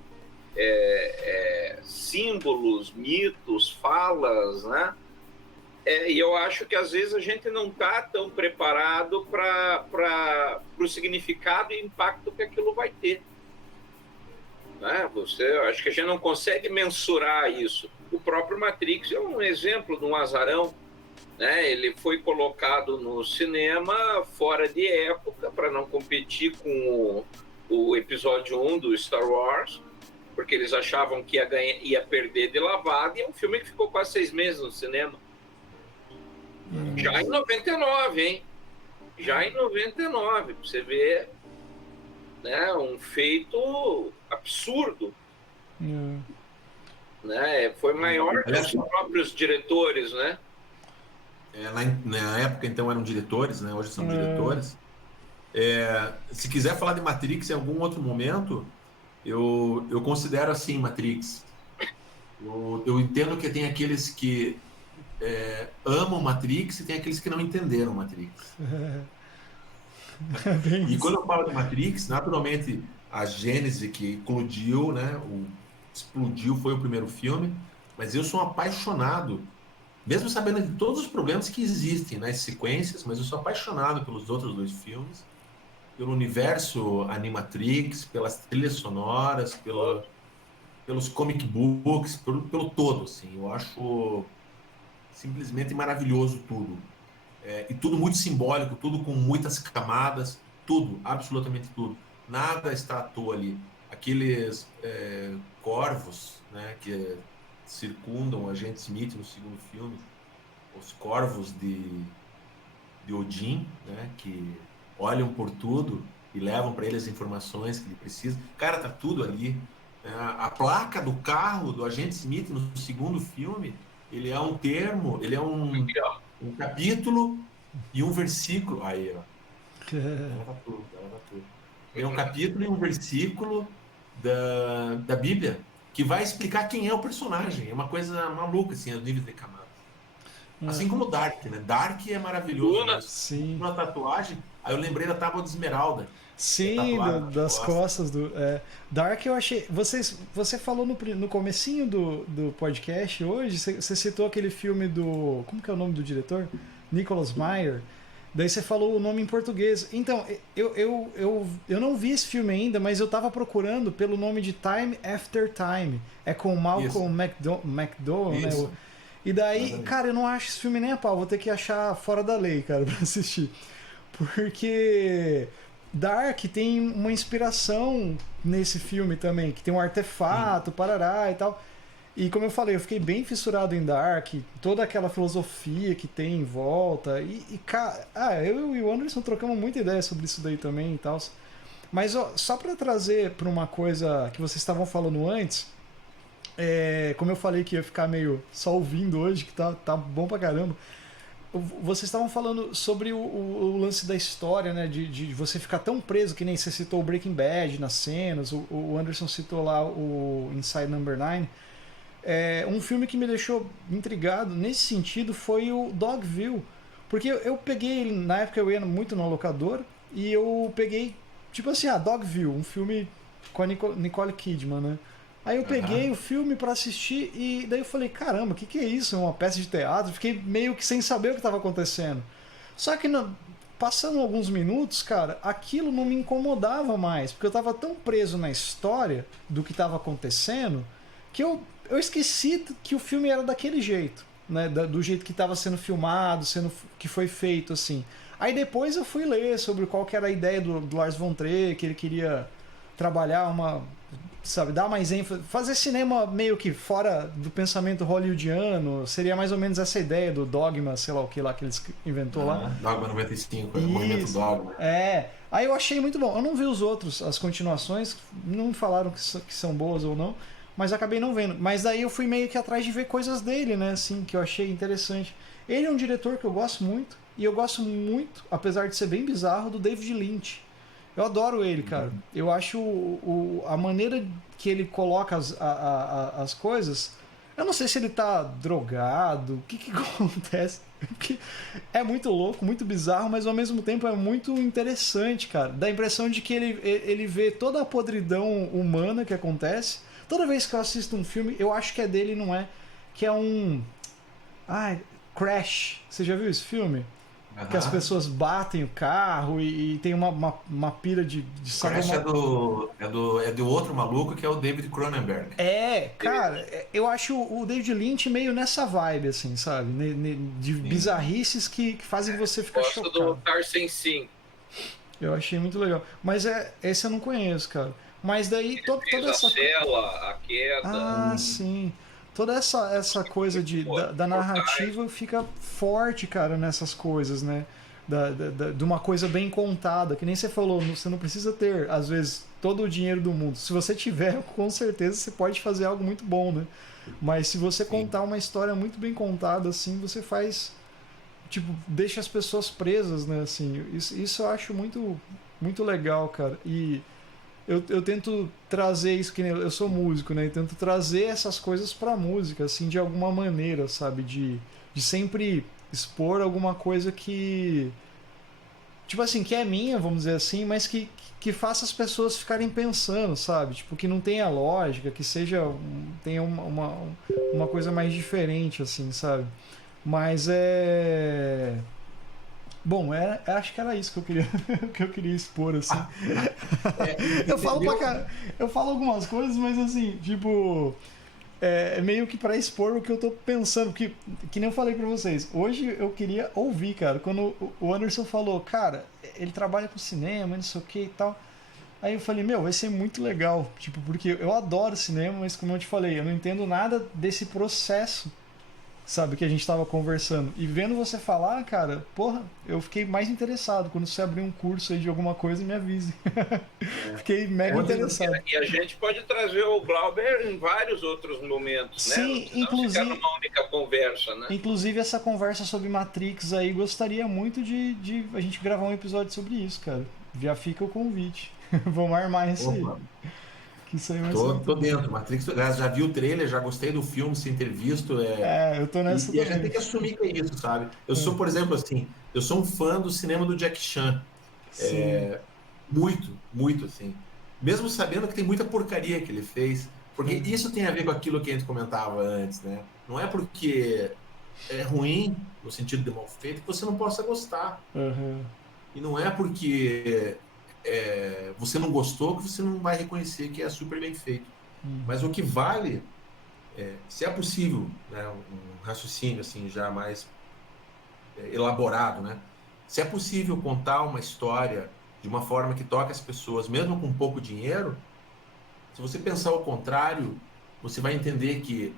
símbolos, mitos, falas, né? E eu acho que às vezes a gente não está tão preparado para o significado e impacto que aquilo vai ter, né? Acho que a gente não consegue mensurar isso. O próprio Matrix é um exemplo de um azarão, né? Ele foi colocado no cinema fora de época para não competir com o episódio 1 do Star Wars, porque eles achavam que ia perder de lavada, e é um filme que ficou quase 6 meses no cinema. Já em 99, hein? Já em 99, pra você ver, né? Um feito absurdo. Né? Foi maior que os próprios diretores, né? Na época, então, eram diretores, né? Hoje são diretores. Se quiser falar de Matrix em algum outro momento, eu considero assim, Matrix. Eu entendo que tem aqueles que amam Matrix e tem aqueles que não entenderam Matrix. E quando eu falo de Matrix, naturalmente, a Gênese que eclodiu, né? Explodiu, foi o primeiro filme, mas eu sou apaixonado, mesmo sabendo de todos os problemas que existem nas sequências, mas eu sou apaixonado pelos outros 2 filmes, pelo universo Animatrix, pelas trilhas sonoras, pelos comic books, pelo todo, assim. Eu acho simplesmente maravilhoso tudo. E tudo muito simbólico, tudo com muitas camadas, tudo, absolutamente tudo. Nada está à toa ali. Aqueles corvos, né, que circundam o agente Smith no segundo filme, os corvos de Odin, né, que olham por tudo e levam para ele as informações que ele precisa. Cara, tá tudo ali. A placa do carro do agente Smith no segundo filme, ele é um termo, ele é um capítulo e um versículo. Aí, ó. Ela tá tudo. É um capítulo e um versículo da Bíblia que vai explicar quem é o personagem. É uma coisa maluca, assim, a nível de camadas. Assim como Dark, né? Dark é maravilhoso. Né? Sim. Uma tatuagem, aí eu lembrei da Tábua de Esmeralda. Sim, das costas do... Dark eu achei... Você falou no comecinho do podcast hoje, você citou aquele filme do... Como que é o nome do diretor? Nicholas Meyer. Daí você falou o nome em português. Então, eu não vi esse filme ainda, mas eu tava procurando pelo nome de Time After Time. É com Malcolm McDowell, né? E daí, cara, eu não acho esse filme nem a pau. Vou ter que achar fora da lei, cara, pra assistir. Porque Dark tem uma inspiração nesse filme também, que tem um artefato, parará e tal. E como eu falei, eu fiquei bem fissurado em Dark, toda aquela filosofia que tem em volta. Eu e o Anderson trocamos muita ideia sobre isso daí também e tal. Mas ó, só para trazer para uma coisa que vocês estavam falando antes, como eu falei que ia ficar meio só ouvindo hoje, que tá bom pra caramba. Vocês estavam falando sobre o lance da história, né? De você ficar tão preso, que nem você citou o Breaking Bad nas cenas, o Anderson citou lá o Inside Number 9. Um filme que me deixou intrigado nesse sentido foi o Dogville. Porque eu peguei, na época eu ia muito na locadora, e eu peguei, tipo assim, Dogville, um filme com a Nicole Kidman, né? Aí eu peguei o filme pra assistir e daí eu falei, caramba, o que é isso? É uma peça de teatro? Fiquei meio que sem saber o que estava acontecendo. Só que passando alguns minutos, cara, aquilo não me incomodava mais, porque eu tava tão preso na história do que estava acontecendo que eu esqueci que o filme era daquele jeito, né? Do jeito que estava sendo filmado, que foi feito assim. Aí depois eu fui ler sobre qual que era a ideia do Lars von Trier, que ele queria trabalhar dar mais ênfase, fazer cinema meio que fora do pensamento hollywoodiano, seria mais ou menos essa ideia do Dogma, sei lá o que lá que eles inventou lá. Dogma 95, o movimento Dogma. Aí eu achei muito bom. Eu não vi os outros, as continuações, não me falaram que são boas ou não, mas acabei não vendo. Mas daí eu fui meio que atrás de ver coisas dele, né, assim, que eu achei interessante. Ele é um diretor que eu gosto muito, e eu gosto muito, apesar de ser bem bizarro, do David Lynch. Eu adoro ele, cara. Eu acho a maneira que ele coloca as coisas. Eu não sei se ele tá drogado, o que acontece. Porque é muito louco, muito bizarro, mas ao mesmo tempo é muito interessante, cara. Dá a impressão de que ele vê toda a podridão humana que acontece. Toda vez que eu assisto um filme, eu acho que é dele, não é? Que é um. Crash. Você já viu esse filme? Que as pessoas batem o carro e tem uma pira de Crash é do outro maluco que é o David Cronenberg. Cara, eu acho o David Lynch meio nessa vibe, assim, sabe? De bizarrices que fazem você ficar chocado. Gosto do Tarzan 5. Eu achei muito legal. Mas esse eu não conheço, cara. Mas daí toda essa... A cela, a queda. Sim. Toda essa coisa da narrativa fica forte, cara, nessas coisas, né? De uma coisa bem contada, que nem você falou, você não precisa ter, às vezes, todo o dinheiro do mundo. Se você tiver, com certeza você pode fazer algo muito bom, né? Mas se você contar uma história muito bem contada, assim, você faz... Tipo, deixa as pessoas presas, né? Assim, isso eu acho muito, muito legal, cara. E... Eu tento trazer isso, que eu sou músico, né? Eu tento trazer essas coisas pra música, assim, de alguma maneira, sabe? De sempre expor alguma coisa que... Tipo assim, que é minha, vamos dizer assim, mas que faça as pessoas ficarem pensando, sabe? Tipo, que não tenha lógica, que tenha uma coisa mais diferente, assim, sabe? Mas Bom, acho que era isso que eu queria expor, assim. Eu falo algumas coisas, mas assim, tipo... meio que pra expor o que eu tô pensando. Que nem eu falei pra vocês. Hoje eu queria ouvir, cara. Quando o Anderson falou, cara, ele trabalha com cinema, não sei o que e tal. Aí eu falei, vai ser muito legal. Tipo, porque eu adoro cinema, mas como eu te falei, eu não entendo nada desse processo, sabe, que a gente tava conversando. E vendo você falar, cara, porra, eu fiquei mais interessado. Quando você abrir um curso aí de alguma coisa, me avise. Fiquei mega interessado. E a gente pode trazer o Glauber em vários outros momentos, né? Sim, inclusive... Ficar numa única conversa, né? Inclusive, essa conversa sobre Matrix aí, gostaria muito de a gente gravar um episódio sobre isso, cara. Já fica o convite. Vamos armar isso aí. Isso aí tô dentro. Matrix, já vi o trailer, já gostei do filme, sem ter visto. Eu tô nessa e a gente tem que assumir que é isso, sabe? Eu sou, por exemplo, assim, eu sou um fã do cinema do Jack Chan. Muito, muito, assim. Mesmo sabendo que tem muita porcaria que ele fez. Porque isso tem a ver com aquilo que a gente comentava antes, né? Não é porque é ruim, no sentido de mal feito, que você não possa gostar. E não é porque... você não gostou, que você não vai reconhecer que é super bem feito. Mas o que vale, se é possível, né, um raciocínio assim, já mais elaborado, né? Se é possível contar uma história de uma forma que toque as pessoas, mesmo com pouco dinheiro, se você pensar ao contrário, você vai entender que,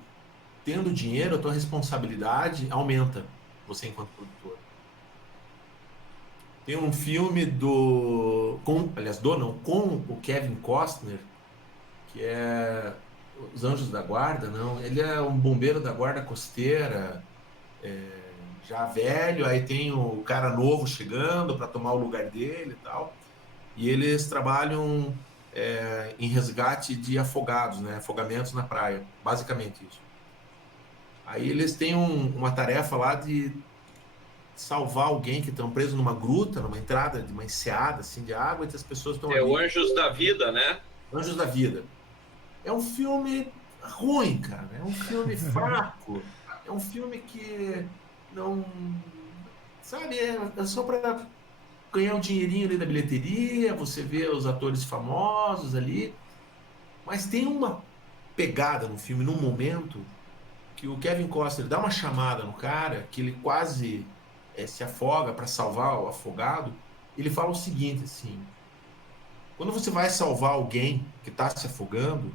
tendo dinheiro, a tua responsabilidade aumenta, você enquanto produtor. Tem um filme com o Kevin Costner, que é Os Anjos da Guarda, não. Ele é um bombeiro da guarda costeira, já velho, aí tem o cara novo chegando para tomar o lugar dele e tal. E eles trabalham em resgate de afogados, né? Afogamentos na praia, basicamente isso. Aí eles têm uma tarefa lá de salvar alguém que estão preso numa gruta, numa entrada de uma enseada assim, de água, e as pessoas estão ali. É o Anjos da Vida, né? Anjos da Vida. É um filme ruim, cara. É um filme fraco. É um filme que não... Sabe, é só para ganhar um dinheirinho ali da bilheteria, você vê os atores famosos ali. Mas tem uma pegada no filme, num momento, que o Kevin Costner dá uma chamada no cara, que ele quase se afoga para salvar o afogado. Ele fala o seguinte, assim... Quando você vai salvar alguém que está se afogando,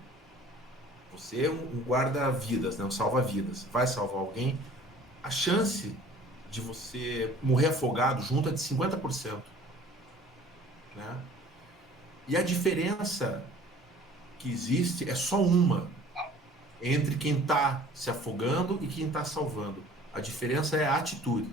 você é um guarda-vidas, né? Um salva-vidas. Vai salvar alguém, a chance de você morrer afogado junto é de 50%. Né? E a diferença que existe é só uma entre quem está se afogando e quem está salvando. A diferença é a atitude.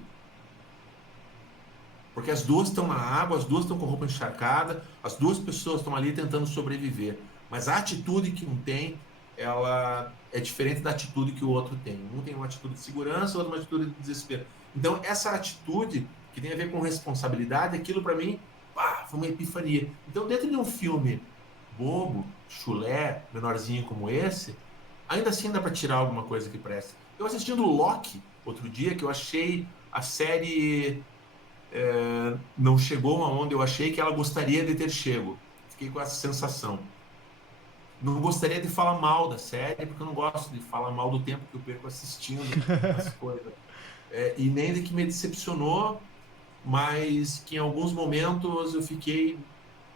Porque as duas estão na água, as duas estão com roupa encharcada, as duas pessoas estão ali tentando sobreviver. Mas a atitude que um tem, ela é diferente da atitude que o outro tem. Um tem uma atitude de segurança, o outro uma atitude de desespero. Então, essa atitude, que tem a ver com responsabilidade, aquilo para mim, foi uma epifania. Então, dentro de um filme bobo, chulé, menorzinho como esse, ainda assim dá para tirar alguma coisa que presta. Eu assistindo Loki outro dia, que eu achei a série... não chegou aonde eu achei que ela gostaria de ter chego. Fiquei com essa sensação. Não gostaria de falar mal da série, porque eu não gosto de falar mal do tempo que eu perco assistindo as coisas. E nem de que me decepcionou, mas que em alguns momentos eu fiquei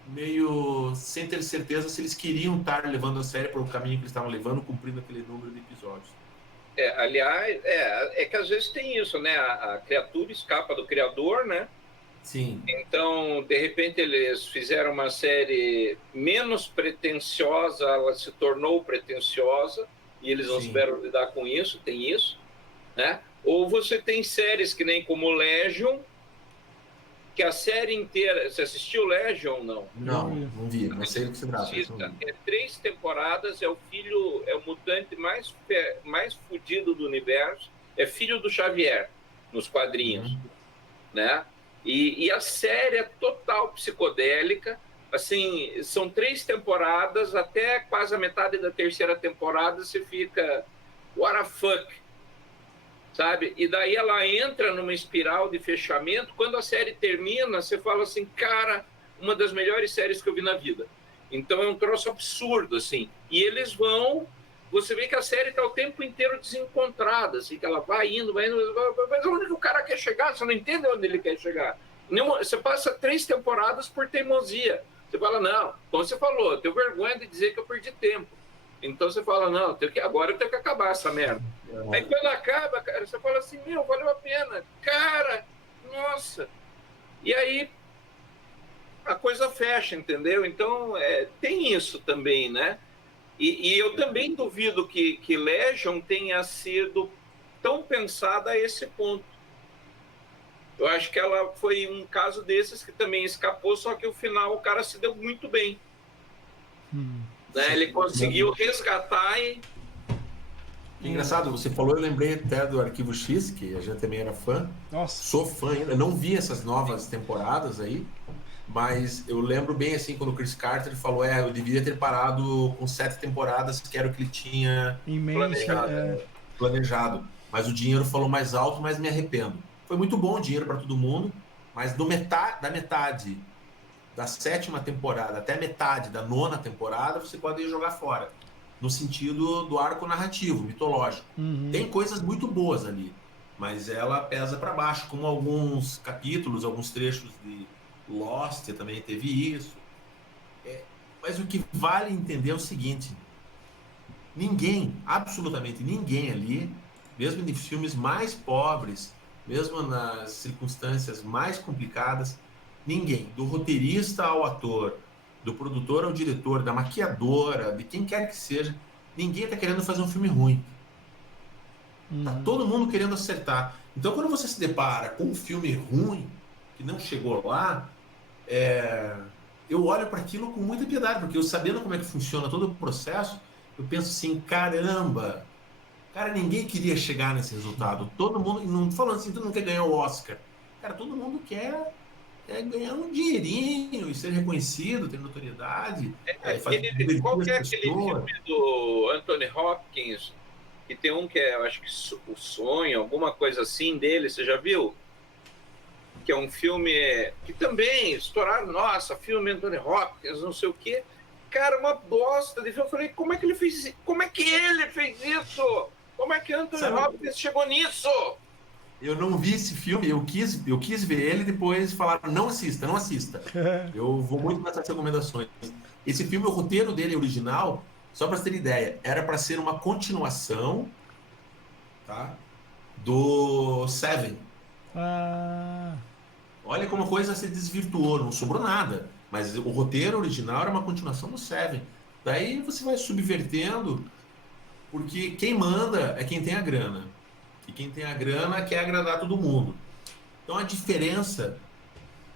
meio sem ter certeza se eles queriam estar levando a série para o caminho que eles estavam levando, cumprindo aquele número de episódios. Aliás, é que às vezes tem isso, né? A criatura escapa do criador, né? Sim. Então, de repente, eles fizeram uma série menos pretensiosa, ela se tornou pretensiosa, e eles não souberam lidar com isso, tem isso, né? Ou você tem séries que nem como Legion, que a série inteira... Você assistiu Legion ou não? Não vi. Não sei do que se trata. É 3 temporadas, é o mutante mais fudido do universo, é filho do Xavier, nos quadrinhos, né? E a série é total psicodélica, assim, são 3 temporadas, até quase a metade da 3ª temporada você fica, what the fuck? Sabe? E daí ela entra numa espiral de fechamento. Quando a série termina, você fala assim, cara, uma das melhores séries que eu vi na vida. Então é um troço absurdo, assim. E eles vão... Você vê que a série está o tempo inteiro desencontrada, assim, que ela vai indo, mas onde que o cara quer chegar? Você não entende onde ele quer chegar. Você passa 3 temporadas por teimosia. Você fala, não, como você falou, eu tenho vergonha de dizer que eu perdi tempo. Então você fala, não, agora eu tenho que acabar essa merda. Aí quando acaba, cara, você fala assim, meu, valeu a pena. Cara, nossa. E aí a coisa fecha, entendeu? Então tem isso também, né? E eu também duvido que Legion tenha sido tão pensada a esse ponto. Eu acho que ela foi um caso desses que também escapou, só que o final o cara se deu muito bem. Né? Ele conseguiu resgatar e... Engraçado, você falou, eu lembrei até do Arquivo X, que a gente também era fã. Nossa. Sou fã ainda, não vi essas novas temporadas aí, mas eu lembro bem assim, quando o Chris Carter falou, eu deveria ter parado com 7 temporadas, que era o que ele tinha planejado. Mas o dinheiro falou mais alto, mas me arrependo. Foi muito bom o dinheiro para todo mundo, mas da metade da 7ª temporada até a metade da 9ª temporada, você pode jogar fora. No sentido do arco narrativo, mitológico. Tem coisas muito boas ali, mas ela pesa para baixo, como alguns capítulos, alguns trechos de Lost também teve isso. Mas o que vale entender é o seguinte: ninguém, absolutamente ninguém ali, mesmo em filmes mais pobres, mesmo nas circunstâncias mais complicadas, ninguém, do roteirista ao ator, do produtor ao diretor, da maquiadora, de quem quer que seja, ninguém está querendo fazer um filme ruim. Tá Uhum. todo mundo querendo acertar. Então, quando você se depara com um filme ruim, que não chegou lá, eu olho para aquilo com muita piedade, porque eu sabendo como é que funciona todo o processo, eu penso assim, caramba, cara, ninguém queria chegar nesse resultado. Todo mundo, não tô falando assim, todo mundo quer ganhar o Oscar. Cara, todo mundo quer ganhar um dinheirinho e ser reconhecido, ter notoriedade, divertir Qual as que é aquele pessoas. filme do Anthony Hopkins, que tem um que é, eu acho que O Sonho, alguma coisa assim dele, você já viu? Que é um filme que também estouraram, nossa, filme Anthony Hopkins, não sei o quê. Cara, uma bosta de filme. Eu falei, como é que ele fez isso? Como é que ele fez isso? Como é que Anthony Sabe, Hopkins chegou nisso? eu não vi esse filme, eu quis ver ele e depois falaram, não assista, não assista. Eu vou muito nessas recomendações. Esse filme, o roteiro dele original, só para você ter ideia, era para ser uma continuação, tá, do Seven. Ah, Olha como a coisa se desvirtuou, não sobrou nada. Mas o roteiro original era uma continuação do Seven. Daí você vai subvertendo, porque quem manda é quem tem a grana. E quem tem a grana quer agradar todo mundo. Então a diferença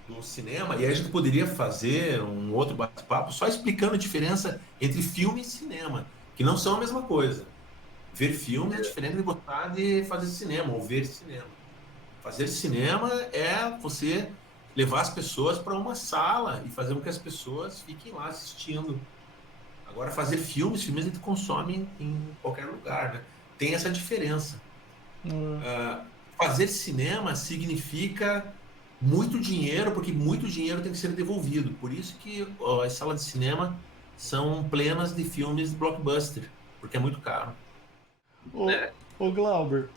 do cinema, e aí a gente poderia fazer um outro bate-papo só explicando a diferença entre filme e cinema, que não são a mesma coisa. Ver filme é diferente de gostar de fazer cinema ou ver cinema. Fazer cinema é você levar as pessoas para uma sala e fazer com que as pessoas fiquem lá assistindo. Agora, fazer filmes a gente consome em qualquer lugar, né? Tem essa diferença. ah, Fazer cinema significa muito dinheiro, porque muito dinheiro tem que ser devolvido. Por isso que as salas de cinema são plenas de filmes blockbuster, porque é muito caro. ô, Né? ô Glauber,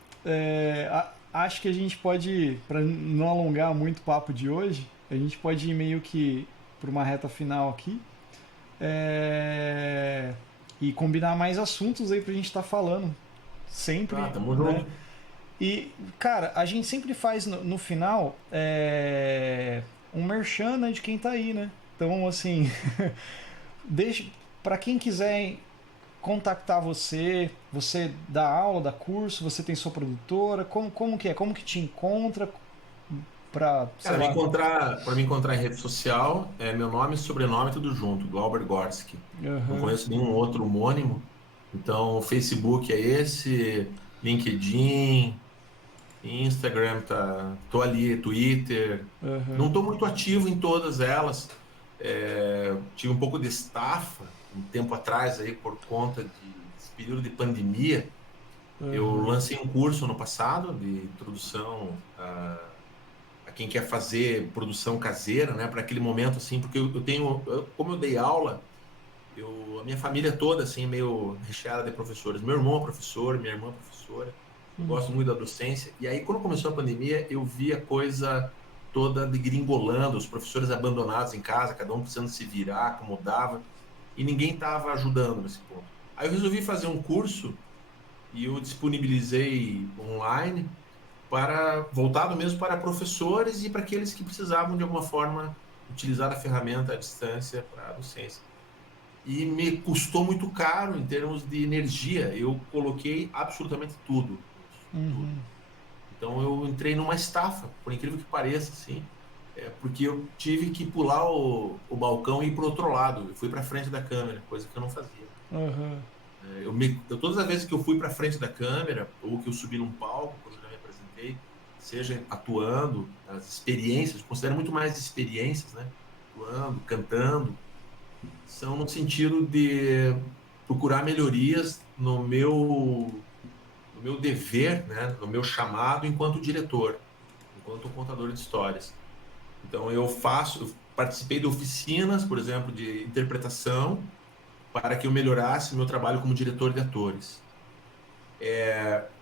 acho que a gente pode, para não alongar muito o papo de hoje, a gente pode ir meio que para uma reta final aqui. É, e combinar mais assuntos aí pra gente estar falando. Tá, Sempre, tamo né? junto. E, cara, a gente sempre faz no final um merchan, né, de quem tá aí, né? Então, assim, deixa, pra quem quiser contactar você, você dá aula, dá curso, você tem sua produtora, como que é? Como que te encontra pra, sei Cara, lá... para me encontrar em rede social, é meu nome e sobrenome tudo junto, Glauber Gorski. Não Aham, conheço nenhum outro homônimo. Então, o Facebook é esse, LinkedIn, Instagram tô ali, Twitter. aham, Não tô muito ativo em todas elas. Tive um pouco de estafa um tempo atrás aí por conta desse período de pandemia. Eu aham, lancei um curso no passado de introdução a quem quer fazer produção caseira, né, para aquele momento assim, porque como eu dei aula, a minha família toda assim meio recheada de professores. Meu irmão é professor, minha irmã é professora. Eu gosto muito da docência. E aí quando começou a pandemia, eu vi a coisa toda degringolando, os professores abandonados em casa, cada um precisando se virar, como dava, e ninguém estava ajudando nesse ponto. Aí eu resolvi fazer um curso e eu disponibilizei online para voltado mesmo para professores e para aqueles que precisavam de alguma forma utilizar a ferramenta à distância para a docência. E me custou muito caro em termos de energia. Eu coloquei absolutamente tudo nisso, tudo. uhum, Então eu entrei numa estafa, por incrível que pareça, assim, porque eu tive que pular o balcão e ir para o outro lado. Eu fui para frente da câmera, coisa que eu não fazia. aham, Todas as vezes que eu fui para frente da câmera ou que eu subi num palco, quando eu já me apresentei, seja atuando, as experiências, considero muito mais experiências, né? Atuando, cantando, são no sentido de procurar melhorias no meu dever, né? No meu chamado enquanto diretor, enquanto contador de histórias. Então eu participei de oficinas, por exemplo, de interpretação, para que eu melhorasse meu trabalho como diretor de atores.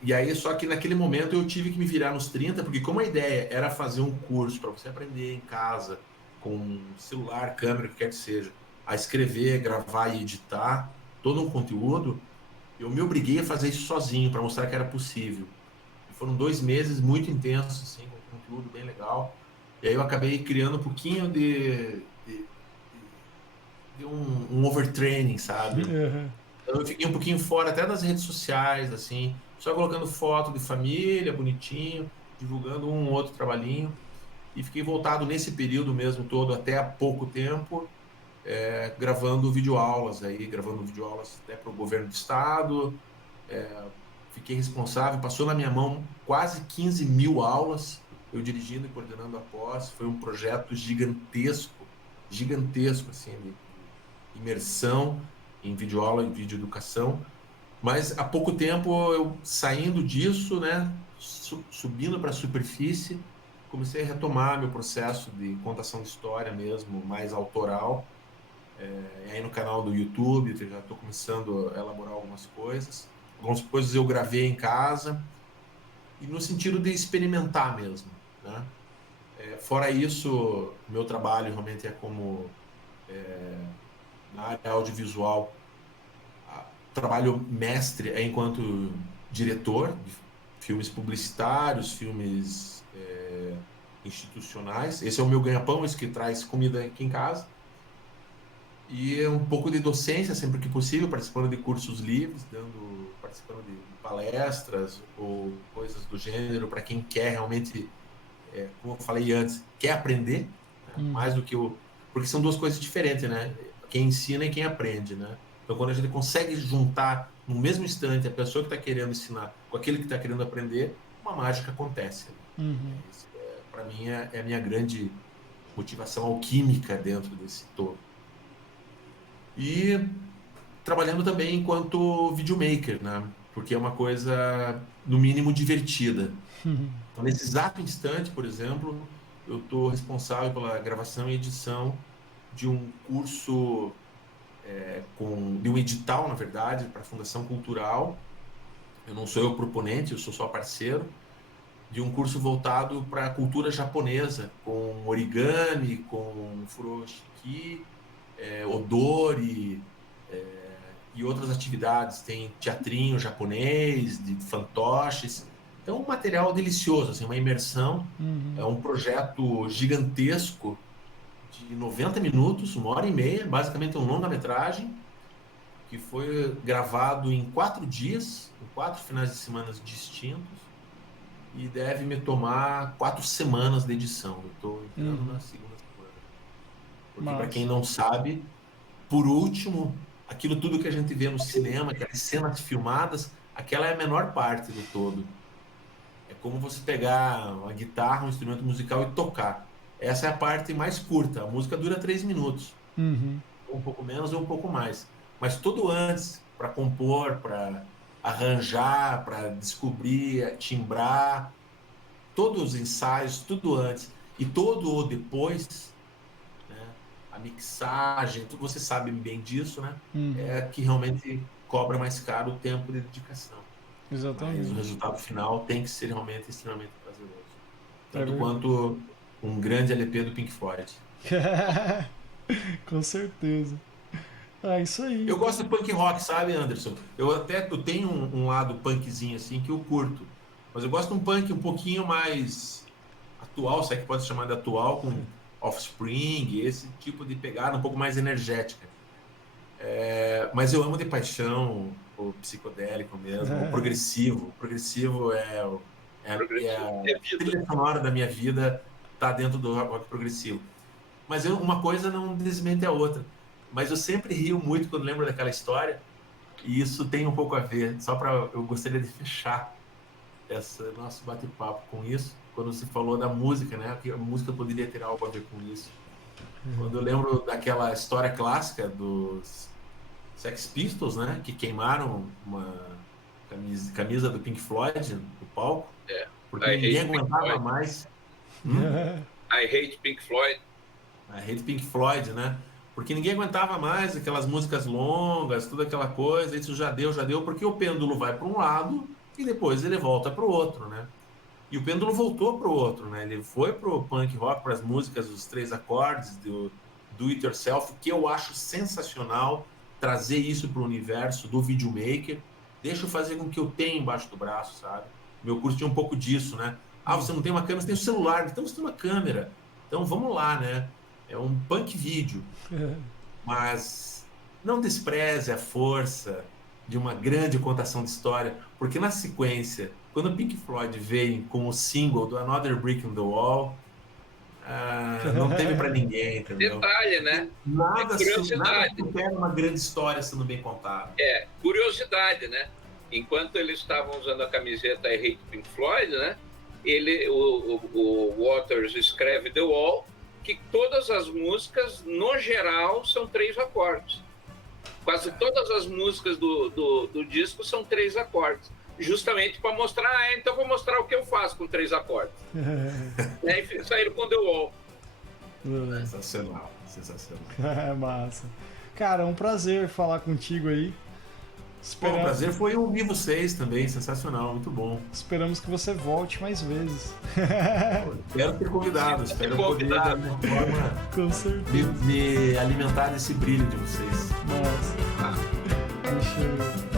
E aí, só que naquele momento eu tive que me virar nos 30, porque como a ideia era fazer um curso para você aprender em casa, com celular, câmera, o que quer que seja, a escrever, gravar e editar todo um conteúdo, eu me obriguei a fazer isso sozinho, para mostrar que era possível. E foram 2 meses muito intensos, assim, com conteúdo bem legal. E aí eu acabei criando um pouquinho de um overtraining, sabe? aham. Então eu fiquei um pouquinho fora até das redes sociais, assim, só colocando foto de família, bonitinho, divulgando um ou outro trabalhinho. E fiquei voltado nesse período mesmo todo, até há pouco tempo, gravando videoaulas até para o governo do estado. Fiquei responsável, passou na minha mão quase 15 mil aulas, eu dirigindo e coordenando a pós. Foi um projeto gigantesco, assim, de imersão em videoaula e videoeducação. Mas há pouco tempo, eu saindo disso, né, subindo para a superfície, comecei a retomar meu processo de contação de história mesmo, mais autoral. E aí no canal do YouTube, eu já estou começando a elaborar algumas coisas. Algumas coisas eu gravei em casa, e no sentido de experimentar mesmo, né? Fora isso, meu trabalho realmente é como na área audiovisual. Trabalho mestre é enquanto diretor de filmes publicitários, filmes institucionais. Esse é o meu ganha-pão, esse que traz comida aqui em casa. E um pouco de docência, sempre que possível, participando de cursos livres, participando de palestras ou coisas do gênero, para quem quer realmente, como eu falei antes, quer aprender, né? Mais do que porque são duas coisas diferentes, né? Quem ensina e quem aprende, né? Então, quando a gente consegue juntar no mesmo instante a pessoa que está querendo ensinar com aquele que está querendo aprender, uma mágica acontece. Né? Para mim, é a minha grande motivação alquímica dentro desse todo. E trabalhando também enquanto videomaker, né? Porque é uma coisa, no mínimo, divertida. Então, nesse exato instante, por exemplo, eu estou responsável pela gravação e edição de um curso, de um edital, na verdade, para a Fundação Cultural. Eu não sou eu proponente, eu sou só parceiro, de um curso voltado para a cultura japonesa, com origami, com furoshiki, odori, e outras atividades. Tem teatrinho japonês, de fantoches. Então, um material delicioso, assim, uma imersão. É um projeto gigantesco de 90 minutos, 1h30, basicamente um longa-metragem, que foi gravado em 4 dias, em 4 finais de semana distintos, e deve me tomar 4 semanas de edição. Eu estou entrando na segunda semana. Porque, para quem não sabe, por último, aquilo tudo que a gente vê no cinema, aquelas cenas filmadas, aquela é a menor parte do todo. É como você pegar uma guitarra, um instrumento musical e tocar. Essa é a parte mais curta. A música dura 3 minutos. Um pouco menos ou um pouco mais. Mas tudo antes, para compor, para arranjar, para descobrir, timbrar, todos os ensaios, tudo antes. E todo o depois, né? A mixagem, você sabe bem disso, né? É que realmente cobra mais caro o tempo de dedicação. Exatamente. Mas o resultado final tem que ser realmente extremamente prazeroso. Tanto quanto um grande LP do Pink Floyd. Com certeza. Isso aí. Eu gosto de punk rock, sabe, Anderson? Eu tenho um lado punkzinho assim que eu curto. Mas eu gosto de um punk um pouquinho mais atual, se é que pode chamar de atual, com Offspring, esse tipo de pegada um pouco mais energética. Mas eu amo de paixão o psicodélico mesmo, o progressivo. O progressivo é a trilha sonora da minha vida, tá dentro do rock progressivo. Mas uma coisa não desmente a outra. Mas eu sempre rio muito quando lembro daquela história, e isso tem um pouco a ver. Eu gostaria de fechar esse nosso bate-papo com isso, quando você falou da música, né? Que a música poderia ter algo a ver com isso. Quando eu lembro daquela história clássica dos Sex Pistols, né? Que queimaram uma camisa do Pink Floyd no palco, porque ninguém aguentava mais. I hate Pink Floyd. I hate Pink Floyd, né? Porque ninguém aguentava mais aquelas músicas longas, toda aquela coisa. Isso já deu, porque o pêndulo vai para um lado e depois ele volta para o outro, né? E o pêndulo voltou para o outro, né? Ele foi para o punk rock, para as músicas dos 3 acordes, do it yourself, que eu acho sensacional trazer isso para o universo do videomaker. Deixa eu fazer com o que eu tenho embaixo do braço, sabe? Meu curso tinha um pouco disso, né? Você não tem uma câmera, você tem um celular, então você tem uma câmera. Então vamos lá, né? É um punk vídeo. Mas não despreze a força de uma grande contação de história, porque na sequência, quando o Pink Floyd veio com o single do Another Brick in the Wall, não teve para ninguém, entendeu? Detalhe, né? Nada supera uma grande história sendo bem contada. Curiosidade, né? Enquanto eles estavam usando a camiseta I Hate Pink Floyd, né? O Waters escreve The Wall, que todas as músicas, no geral, são 3 acordes. Quase todas as músicas do disco são 3 acordes. Justamente para mostrar, então vou mostrar o que eu faço com 3 acordes. E aí saíram com The Wall. Sensacional, sensacional. Massa. Cara, é um prazer falar contigo aí. Bom, o prazer foi ouvir vocês também, sensacional, muito bom. Esperamos que você volte mais vezes. Espero ter convidado, espero poder de alguma forma com certeza me alimentar desse brilho de vocês. Nossa. Deixa eu...